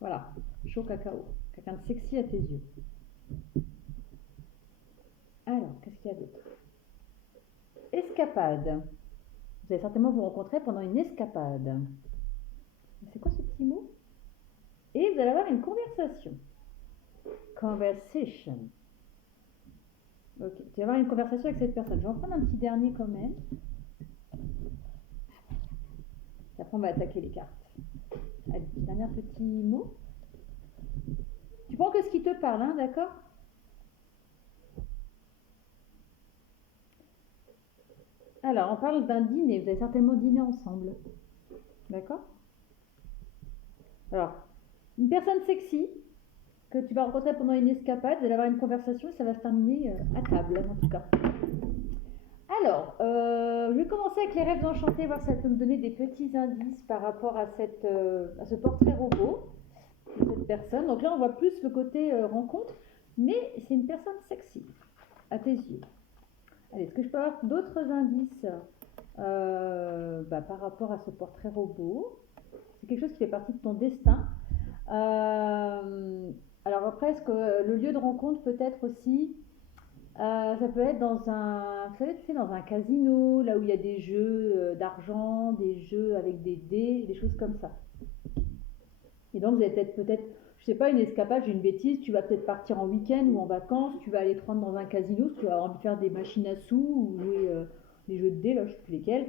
Voilà, chaud cacao. Quelqu'un de sexy à tes yeux. Alors, qu'est-ce qu'il y a d'autre? Escapade. Vous allez certainement vous rencontrer pendant une escapade. C'est quoi ce petit mot? Et vous allez avoir une conversation. Conversation. Ok, tu vas avoir une conversation avec cette personne. Je vais en prendre un petit dernier quand même. Et après, on va attaquer les cartes. Allez, dernier petit mot. Tu prends que ce qui te parle, hein, d'accord? Alors, on parle d'un dîner. Vous allez certainement dîner ensemble. D'accord? Alors, une personne sexy que tu vas rencontrer pendant une escapade, vous allez avoir une conversation et ça va se terminer à table, en tout cas. Alors, je vais commencer avec les rêves enchantés, voir si ça peut me donner des petits indices par rapport à ce portrait robot de cette personne. Donc là, on voit plus le côté rencontre, mais c'est une personne sexy, à tes yeux. Allez, est-ce que je peux avoir d'autres indices par rapport à ce portrait robot? C'est quelque chose qui fait partie de ton destin. Alors après, est-ce que le lieu de rencontre peut être aussi, ça peut être dans vous savez, tu sais, dans un casino, là où il y a des jeux d'argent, des jeux avec des dés, des choses comme ça. Et donc vous allez peut-être, je sais pas, une escapade, j'ai une bêtise, tu vas peut-être partir en week-end ou en vacances, tu vas aller te rendre dans un casino, tu vas avoir envie de faire des machines à sous ou jouer des jeux de dés, là je sais plus lesquels.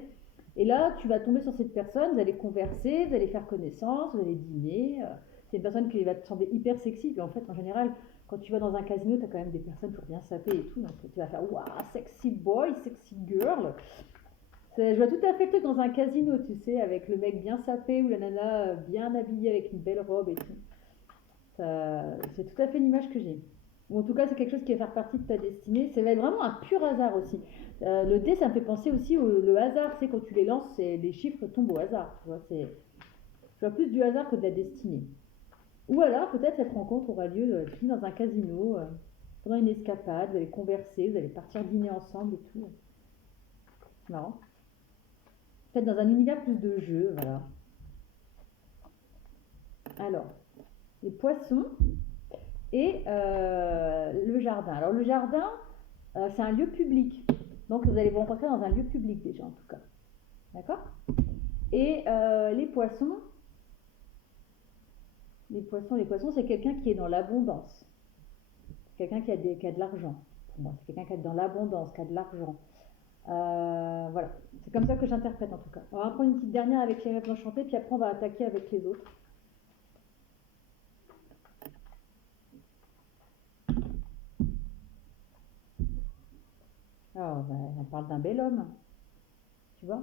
Et là, tu vas tomber sur cette personne, vous allez converser, vous allez faire connaissance, vous allez dîner. C'est une personne qui va te sembler hyper sexy. Puis en fait, en général, quand tu vas dans un casino, tu as quand même des personnes pour bien saper et tout. Donc tu vas faire waouh, sexy boy, sexy girl. Je vois tout à fait le truc dans un casino, tu sais, avec le mec bien sapé ou la nana bien habillée avec une belle robe et tout. C'est tout à fait l'image que j'ai. Ou en tout cas, c'est quelque chose qui va faire partie de ta destinée. Ça va être vraiment un pur hasard aussi. Le dé, ça me fait penser aussi au hasard. C'est quand tu les lances, les chiffres tombent au hasard. Tu vois, je vois plus du hasard que de la destinée. Ou alors, peut-être cette rencontre aura lieu dans un casino, pendant une escapade. Vous allez converser, vous allez partir dîner ensemble et tout. C'est marrant. Peut-être dans un univers plus de jeux, voilà. Alors, les poissons et le jardin. Alors, le jardin, c'est un lieu public. Donc, vous allez vous rencontrer dans un lieu public déjà, en tout cas. D'accord? Et les poissons, c'est quelqu'un qui est dans l'abondance. C'est quelqu'un qui a de l'argent. Pour moi, c'est quelqu'un qui est dans l'abondance, qui a de l'argent. Voilà, c'est comme ça que j'interprète en tout cas. On va prendre une petite dernière avec les rêves enchantés, puis après on va attaquer avec les autres. Alors, on parle d'un bel homme, tu vois.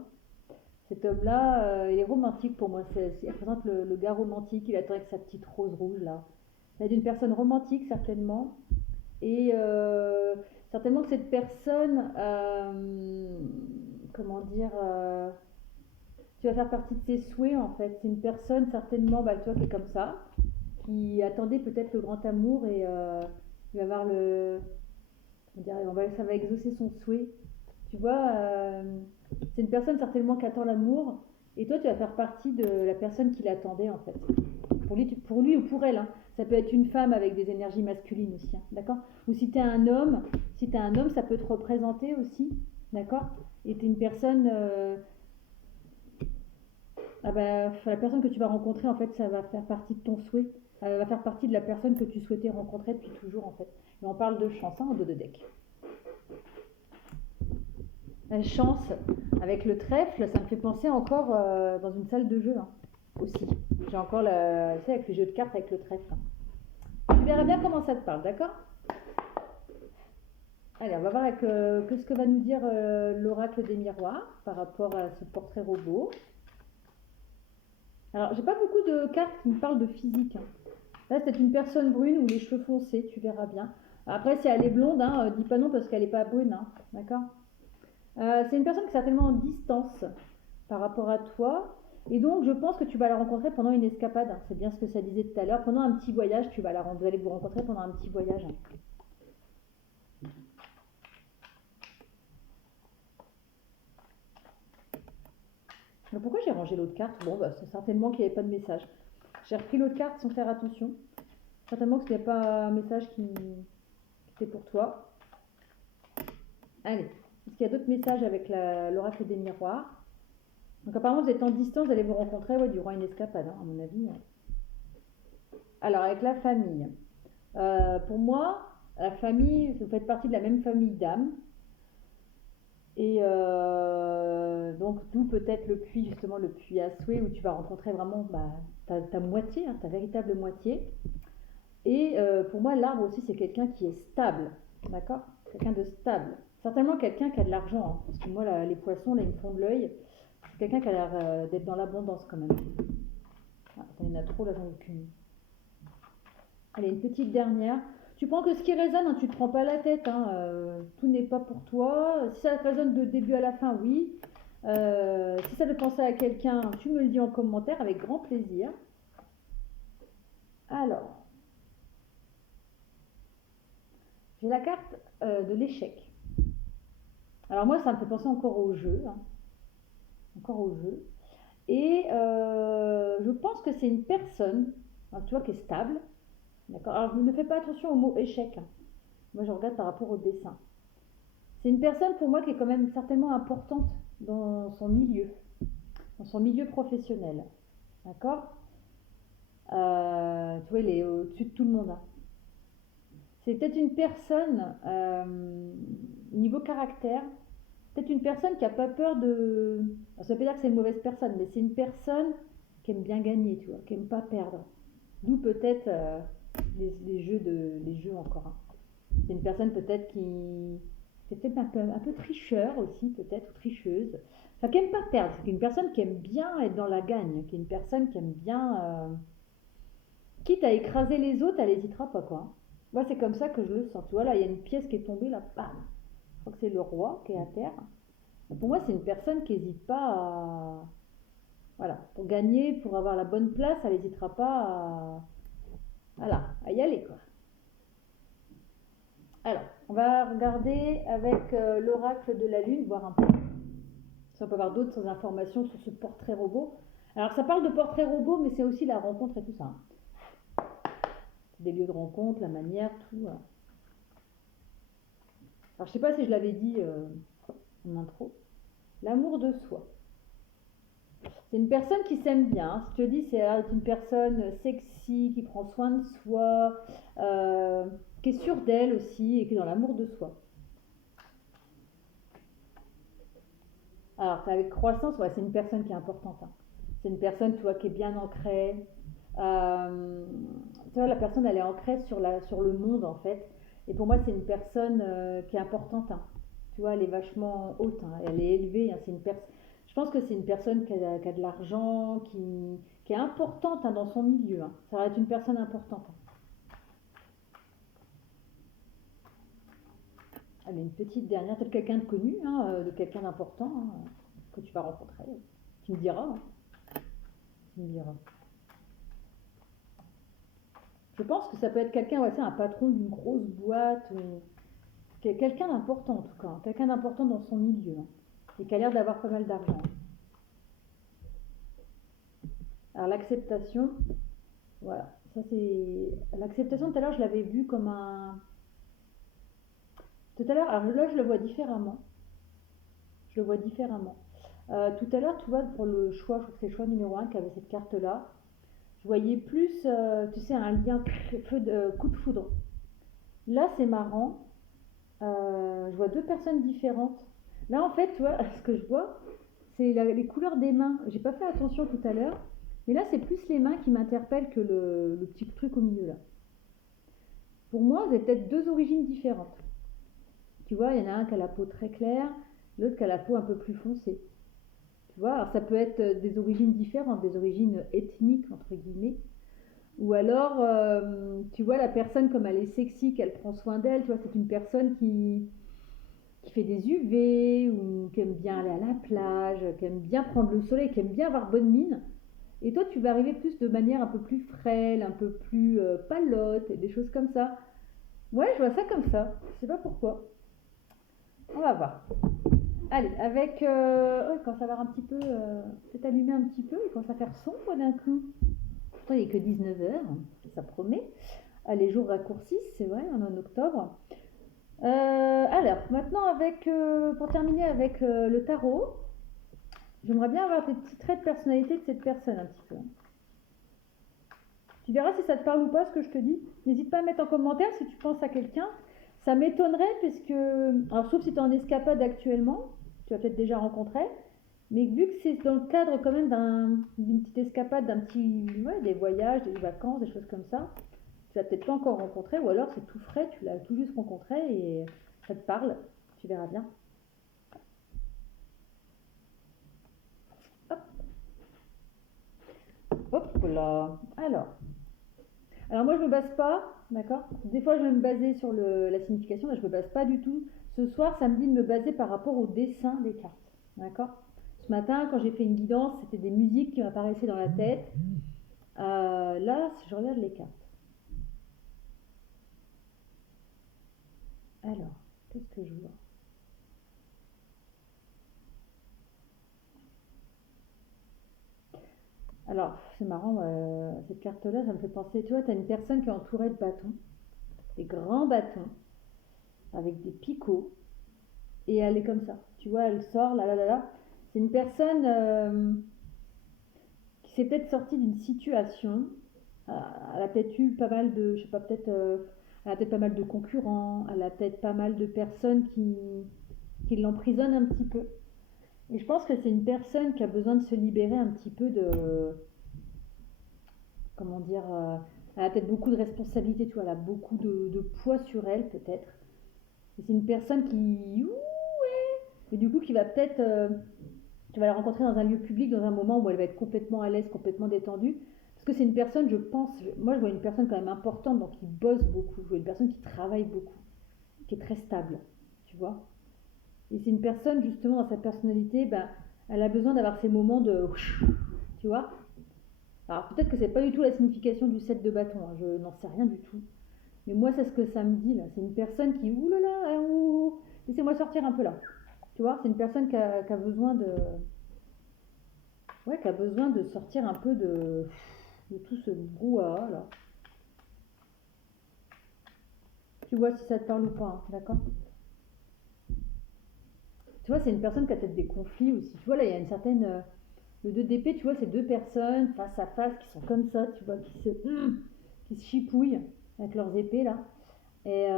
Cet homme-là, il est romantique pour moi. Il représente le gars romantique. Il attend avec sa petite rose rouge là. Il est d'une personne romantique certainement. Et certainement que cette personne, comment dire, tu vas faire partie de ses souhaits en fait. C'est une personne certainement, tu vois, qui est comme ça, qui attendait peut-être le grand amour et il va avoir ça va exaucer son souhait. Tu vois, c'est une personne certainement qui attend l'amour et toi tu vas faire partie de la personne qui l'attendait en fait. Pour lui ou pour elle, hein. Ça peut être une femme avec des énergies masculines aussi, hein, d'accord? Ou si tu es un homme, ça peut te représenter aussi, d'accord? Et tu es une personne, la personne que tu vas rencontrer, en fait, ça va faire partie de ton souhait. Elle va faire partie de la personne que tu souhaitais rencontrer depuis toujours, en fait. Et on parle de chance, hein, en dos de deck. La chance, avec le trèfle, ça me fait penser encore dans une salle de jeu, hein, aussi. J'ai encore, tu sais, avec les jeux de cartes avec le trèfle. Tu verras bien comment ça te parle, d'accord? Allez, on va voir avec ce que va nous dire l'oracle des miroirs par rapport à ce portrait robot. Alors, j'ai pas beaucoup de cartes qui me parlent de physique, hein. Là, c'est une personne brune ou les cheveux foncés, tu verras bien. Après, si elle est blonde, hein, dis pas non parce qu'elle est pas brune, hein, d'accord. C'est une personne qui est certainement en distance par rapport à toi. Et donc, je pense que tu vas la rencontrer pendant une escapade. C'est bien ce que ça disait tout à l'heure. Pendant un petit voyage, vous allez vous rencontrer pendant un petit voyage. Mais pourquoi j'ai rangé l'autre carte? Bon, bah, c'est certainement qu'il n'y avait pas de message. J'ai repris l'autre carte sans faire attention. Certainement que ce n'est pas un message qui était pour toi. Allez, est-ce qu'il y a d'autres messages avec l'oracle des miroirs? Donc apparemment, vous êtes en distance, vous allez vous rencontrer durant une escapade, hein, à mon avis. Alors, avec la famille. Pour moi, la famille, vous faites partie de la même famille d'âmes. Et donc, d'où peut-être le puits, justement, le puits à souhait, où tu vas rencontrer vraiment ta moitié, hein, ta véritable moitié. Et pour moi, l'arbre aussi, c'est quelqu'un qui est stable, d'accord? Quelqu'un de stable. Certainement quelqu'un qui a de l'argent, hein, parce que moi, là, les poissons, là, ils me font de l'œil. C'est quelqu'un qui a l'air d'être dans l'abondance quand même. Ah, il y en a trop, là, j'en ai qu'une. Allez, une petite dernière. Tu prends que ce qui résonne, hein, tu ne te prends pas la tête, hein, tout n'est pas pour toi. Si ça résonne de début à la fin, oui. Si ça te penser à quelqu'un, tu me le dis en commentaire avec grand plaisir. Alors, j'ai la carte de l'échec. Alors moi, ça me fait penser encore au jeu, hein, encore au jeu. Et je pense que c'est une personne, hein, tu vois, qui est stable. D'accord. Alors, je ne fais pas attention au mot échec, hein. Moi, je regarde par rapport au dessin. C'est une personne pour moi qui est quand même certainement importante dans son milieu professionnel. D'accord. Tu vois, il est au-dessus de tout le monde, hein. C'est peut-être une personne, niveau caractère, peut-être une personne qui n'a pas peur de. Alors, ça veut pas dire que c'est une mauvaise personne, mais c'est une personne qui aime bien gagner, tu vois, qui aime pas perdre. D'où peut-être les jeux encore, hein. C'est une personne peut-être qui. C'est peut-être un peu tricheur aussi, peut-être, ou tricheuse. Enfin, qui aime pas perdre. C'est une personne qui aime bien être dans la gagne, qui est une personne qui aime bien. Quitte à écraser les autres, elle n'hésitera pas, quoi. Moi, c'est comme ça que je le sens. Tu vois, là, il y a une pièce qui est tombée, là, bam. Je crois que c'est le roi qui est à terre. Pour moi, c'est une personne qui n'hésite pas à. Voilà, pour gagner, pour avoir la bonne place, elle n'hésitera pas à. Voilà, à y aller, quoi. Alors, on va regarder avec l'oracle de la Lune, voir un peu si on peut avoir d'autres informations sur ce portrait robot. Alors, ça parle de portrait robot, mais c'est aussi la rencontre et tout ça, hein. Des lieux de rencontre, la manière, tout. Alors, je sais pas si je l'avais dit en intro. L'amour de soi. C'est une personne qui s'aime bien, hein. Si tu te dis, c'est une personne sexy, qui prend soin de soi, qui est sûre d'elle aussi et qui est dans l'amour de soi. Alors, avec croissance, ouais, c'est une personne qui est importante, hein. C'est une personne, tu vois, qui est bien ancrée. Euh, Tu vois, la personne, elle est ancrée sur le monde, en fait. Et pour moi, c'est une personne qui est importante, hein. Tu vois, elle est vachement haute, hein. Elle est élevée, hein. Je pense que c'est une personne qui a de l'argent, qui est importante, hein, dans son milieu, hein. Ça va être une personne importante, hein. Allez, une petite dernière, peut-être quelqu'un de connu, hein, de quelqu'un d'important, hein, que tu vas rencontrer. Tu me diras, hein. Tu me diras. Je pense que ça peut être quelqu'un, ouais, c'est un patron d'une grosse boîte, ou quelqu'un d'important en tout cas, hein. Quelqu'un d'important dans son milieu, hein, et qui a l'air d'avoir pas mal d'argent. Alors l'acceptation, voilà, ça c'est l'acceptation. Tout à l'heure, je l'avais vu comme un. Tout à l'heure, alors là, je le vois différemment. Je le vois différemment. Tout à l'heure, tu vois, pour le choix, je crois que c'est le choix numéro un qui avait cette carte-là. Je voyais plus, tu sais, un lien coup de foudre. Là, c'est marrant. Je vois deux personnes différentes. Là, en fait, tu vois, ce que je vois, c'est les couleurs des mains. J'ai pas fait attention tout à l'heure, mais là, c'est plus les mains qui m'interpellent que le petit truc au milieu là. Pour moi, vous avez peut-être deux origines différentes. Tu vois, il y en a un qui a la peau très claire, l'autre qui a la peau un peu plus foncée. Tu vois, alors ça peut être des origines différentes, des origines ethniques, entre guillemets. Ou alors, tu vois, la personne, comme elle est sexy, qu'elle prend soin d'elle, tu vois, c'est une personne qui fait des UV, ou qui aime bien aller à la plage, qui aime bien prendre le soleil, qui aime bien avoir bonne mine. Et toi, tu vas arriver plus de manière un peu plus frêle, un peu plus palote, et des choses comme ça. Ouais, je vois ça comme ça. Je sais pas pourquoi. On va voir. Allez, avec. Quand ça va un petit peu. Peut-être allumer un petit peu, et quand ça va faire sombre d'un coup. Pourtant, il n'est que 19h, ça promet. Ah, les jours raccourcissent, c'est vrai, on est en octobre. Alors, maintenant, pour terminer avec le tarot, j'aimerais bien avoir des petits traits de personnalité de cette personne un petit peu. Tu verras si ça te parle ou pas ce que je te dis. N'hésite pas à mettre en commentaire si tu penses à quelqu'un. Ça m'étonnerait puisque, alors sauf si tu es en escapade actuellement, tu as peut-être déjà rencontré, mais vu que c'est dans le cadre quand même d'une petite escapade, des voyages, des vacances, des choses comme ça, tu l'as peut-être pas encore rencontré, ou alors c'est tout frais, tu l'as tout juste rencontré et ça te parle, tu verras bien. Hop, hop là. Alors moi je me base pas, d'accord. Des fois je vais me baser sur la signification, là je me base pas du tout. Ce soir ça me dit de me baser par rapport au dessin des cartes, d'accord. Ce matin quand j'ai fait une guidance, c'était des musiques qui m'apparaissaient dans la tête. Là je regarde les cartes. Alors, qu'est-ce que je vois? Alors, c'est marrant, cette carte-là, ça me fait penser, tu vois, tu as une personne qui est entourée de bâtons, des grands bâtons, avec des picots, et elle est comme ça. Tu vois, elle sort, là, là, là, là. C'est une personne qui s'est peut-être sortie d'une situation. Euh, Elle a peut-être eu pas mal de, je sais pas, peut-être, elle a peut-être pas mal de concurrents, elle a peut-être pas mal de personnes qui l'emprisonnent un petit peu. Et je pense que c'est une personne qui a besoin de se libérer un petit peu comment dire, elle a peut-être beaucoup de responsabilités, tu vois, elle a beaucoup de poids sur elle peut-être. Et c'est une personne qui, et du coup qui va peut-être, tu vas la rencontrer dans un lieu public, dans un moment où elle va être complètement à l'aise, complètement détendue. Parce que c'est une personne, je pense, moi je vois une personne quand même importante, donc qui bosse beaucoup, je vois une personne qui travaille beaucoup, qui est très stable, tu vois. Et c'est une personne justement dans sa personnalité, ben, elle a besoin d'avoir ces moments de, tu vois. Alors peut-être que c'est pas du tout la signification du 7 de bâton, hein, je n'en sais rien du tout. Mais moi c'est ce que ça me dit là. C'est une personne qui, oulala, laissez-moi sortir un peu là. Tu vois, c'est une personne qui a besoin de, ouais, qui a besoin de sortir un peu de tout ce brouhaha là. Tu vois si ça te parle ou pas, hein, d'accord. Tu vois, c'est une personne qui a peut-être des conflits aussi. Tu vois, là il y a une certaine, le 2 d'épée, tu vois, c'est deux personnes face à face qui sont comme ça, tu vois, qui se chipouillent avec leurs épées là. Et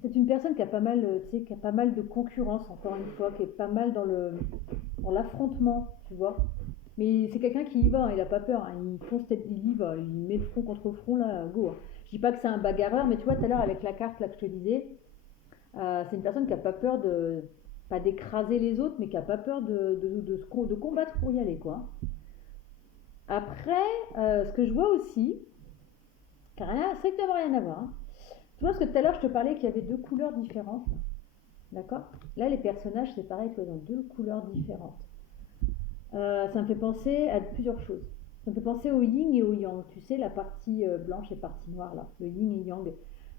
c'est une personne qui a pas mal, tu sais, qui a pas mal de concurrence encore une fois, qui est pas mal dans l'affrontement, tu vois. Mais c'est quelqu'un qui y va, hein, il a pas peur, hein, il fonce tête, il y va, il met front contre front là, go, hein. Je dis pas que c'est un bagarreur, mais tu vois tout à l'heure avec la carte là que je te disais, c'est une personne qui a pas peur pas d'écraser les autres, mais qui a pas peur de combattre pour y aller quoi. Après, ce que je vois aussi, qui n'a strictement rien à voir, hein. Tu vois, parce que tout à l'heure, je te parlais qu'il y avait deux couleurs différentes. D'accord. Là, les personnages, c'est pareil, ils ont deux couleurs différentes. Ça me fait penser à plusieurs choses. Ça me fait penser au yin et au yang. Tu sais, la partie blanche et partie noire, là, le yin et yang.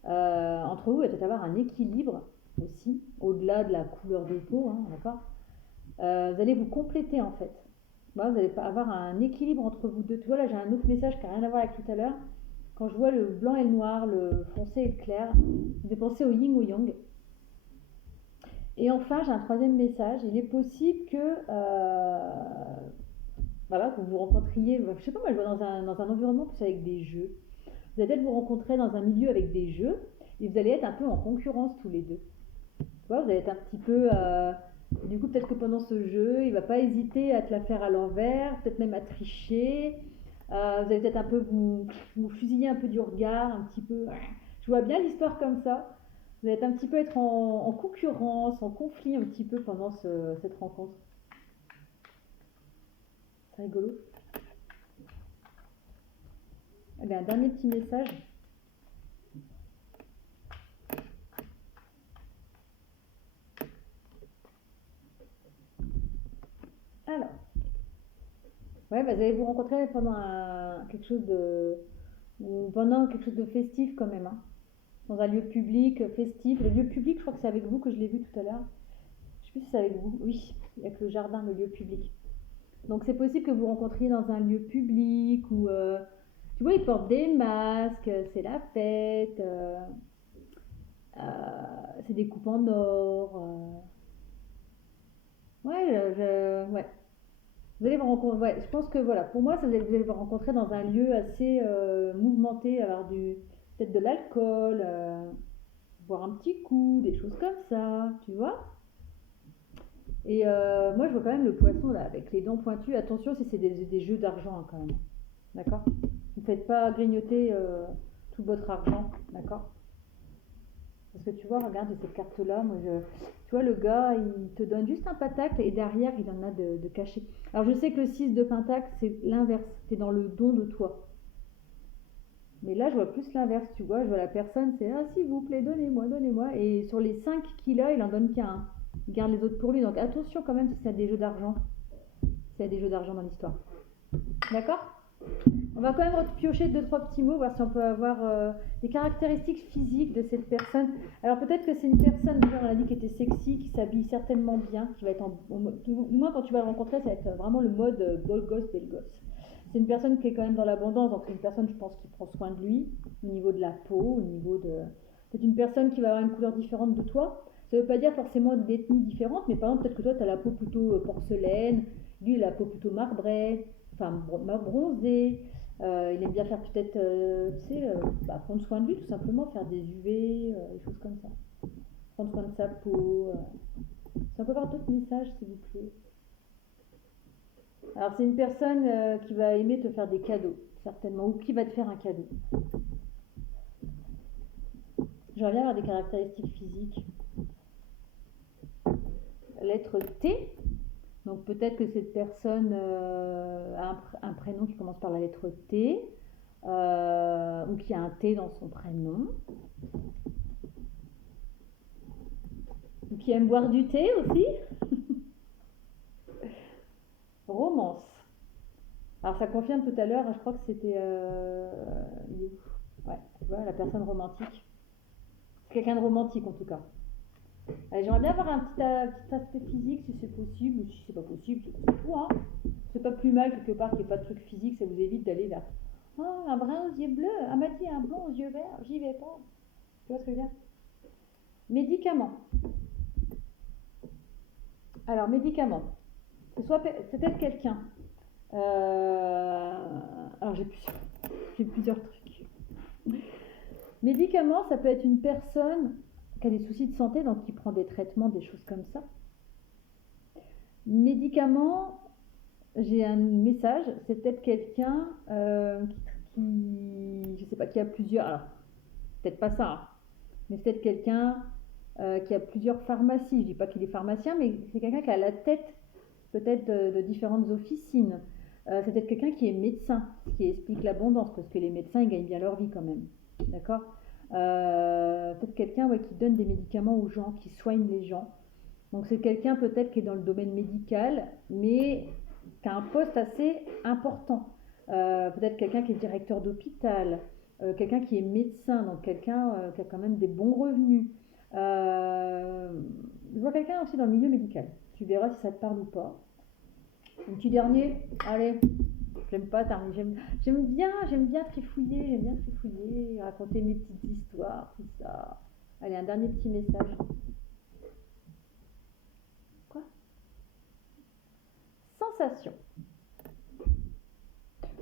Entre vous, il va peut-être avoir un équilibre aussi, au-delà de la couleur de peau, hein, d'accord. Vous allez vous compléter en fait. Voilà, vous allez avoir un équilibre entre vous deux. Tu vois, là, j'ai un autre message qui n'a rien à voir avec tout à l'heure. Quand je vois le blanc et le noir, le foncé et le clair, je vais penser au yin ou yang. Et enfin, j'ai un troisième message. Il est possible que, voilà, que vous rencontriez, je sais pas, moi je vois dans un environnement plus avec des jeux. Vous allez peut-être vous rencontrer dans un milieu avec des jeux et vous allez être un peu en concurrence tous les deux. Tu vois, vous allez être un petit peu. Du coup, peut-être que pendant ce jeu, il va pas hésiter à te la faire à l'envers, peut-être même à tricher. Vous allez peut-être un peu vous fusiller un peu du regard, un petit peu. Je vois bien l'histoire comme ça. Vous allez un petit peu être en concurrence, en conflit un petit peu pendant cette rencontre. C'est rigolo. Allez, un dernier petit message. Alors, ouais, bah, vous allez vous rencontrer pendant quelque chose de festif quand même, hein. Dans un lieu public, festif. Le lieu public, je crois que c'est avec vous que je l'ai vu tout à l'heure. Je sais plus si c'est avec vous. Oui, avec le jardin, le lieu public. Donc c'est possible que vous rencontriez dans un lieu public où, tu vois, ils portent des masques, c'est la fête, c'est des coupes en or. Ouais, ouais. Vous allez vous rencontrer, ouais, je pense que voilà, pour moi, vous allez vous rencontrer dans un lieu assez mouvementé, avoir peut-être de l'alcool, boire un petit coup, des choses comme ça, tu vois. Et moi, je vois quand même le poisson là, avec les dents pointues. Attention si c'est des jeux d'argent, hein, quand même. D'accord. Ne faites pas grignoter tout votre argent, d'accord. Parce que tu vois, regarde cette carte-là, tu vois, le gars, il te donne juste un pentacle et derrière, il en a de caché. Alors, je sais que le 6 de pentacle, c'est l'inverse, c'est dans le don de toi. Mais là, je vois plus l'inverse, tu vois, je vois la personne, c'est ah, s'il vous plaît, donnez-moi, donnez-moi. Et sur les 5 qu'il a, il en donne qu'un. Il garde les autres pour lui. Donc, attention quand même si ça a des jeux d'argent. S'il y a des jeux d'argent dans l'histoire. D'accord. On va quand même piocher 2-3 petits mots, voir si on peut avoir des caractéristiques physiques de cette personne. Alors peut-être que c'est une personne, déjà on a dit, qui était sexy, qui s'habille certainement bien, qui va être du moins quand tu vas le rencontrer, ça va être vraiment le mode beau gosse, belle gosse. C'est une personne qui est quand même dans l'abondance, donc c'est une personne, je pense, qui prend soin de lui, au niveau de la peau, au niveau de... C'est une personne qui va avoir une couleur différente de toi. Ça ne veut pas dire forcément d'ethnie différente, mais par exemple, peut-être que toi, tu as la peau plutôt porcelaine, lui, il a la peau plutôt marbrée, enfin bronzée. Il aime bien faire peut-être, prendre soin de lui tout simplement, faire des UV, des choses comme ça. Prendre soin de sa peau. Si on peut avoir d'autres messages, s'il vous plaît. Alors c'est une personne qui va aimer te faire des cadeaux, certainement, ou qui va te faire un cadeau. J'aimerais bien avoir des caractéristiques physiques. Lettre T. Donc peut-être que cette personne a un prénom qui commence par la lettre T, ou qui a un T dans son prénom, ou qui aime boire du thé aussi. Romance. Alors ça confirme tout à l'heure, je crois que c'était... ouais, tu vois, la personne romantique. Quelqu'un de romantique en tout cas. J'aimerais bien avoir un petit aspect physique si c'est possible, ou si c'est pas possible, c'est tout, hein. C'est pas plus mal quelque part qu'il n'y ait pas de truc physique, ça vous évite d'aller vers un brun aux yeux bleus, un Mati, un blond aux yeux verts, j'y vais pas. Tu vois ce que je veux dire? Médicaments. Alors, médicaments. C'est peut-être quelqu'un. Alors, j'ai plusieurs trucs. Médicaments, ça peut être une personne qui a des soucis de santé, donc qui prend des traitements, des choses comme ça. Médicaments, j'ai un message, c'est peut-être quelqu'un je sais pas, qui a plusieurs, alors peut-être pas ça, hein, mais peut-être quelqu'un qui a plusieurs pharmacies. Je dis pas qu'il est pharmacien, mais c'est quelqu'un qui a la tête peut-être de différentes officines. C'est peut-être quelqu'un qui est médecin, ce qui explique l'abondance, parce que les médecins ils gagnent bien leur vie quand même, d'accord. Peut-être quelqu'un qui donne des médicaments aux gens, qui soigne les gens. Donc c'est quelqu'un peut-être qui est dans le domaine médical, mais qui a un poste assez important. Peut-être quelqu'un qui est directeur d'hôpital, quelqu'un qui est médecin, donc quelqu'un qui a quand même des bons revenus. Je vois quelqu'un aussi dans le milieu médical. Tu verras si ça te parle ou pas. Un petit dernier, allez, j'aime pas terminer, j'aime bien trifouiller, raconter mes petites histoires, tout ça. Allez, un dernier petit message. Quoi? Sensation.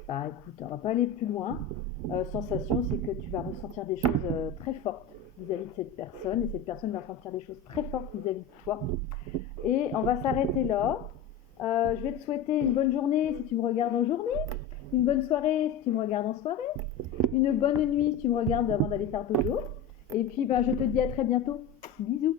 Bah écoute, on va pas aller plus loin. Sensation, c'est que tu vas ressentir des choses très fortes vis-à-vis de cette personne, et cette personne va ressentir des choses très fortes vis-à-vis de toi. Et on va s'arrêter là. Je vais te souhaiter une bonne journée si tu me regardes en journée, une bonne soirée si tu me regardes en soirée, une bonne nuit si tu me regardes avant d'aller faire dodo. Et puis je te dis à très bientôt. Bisous.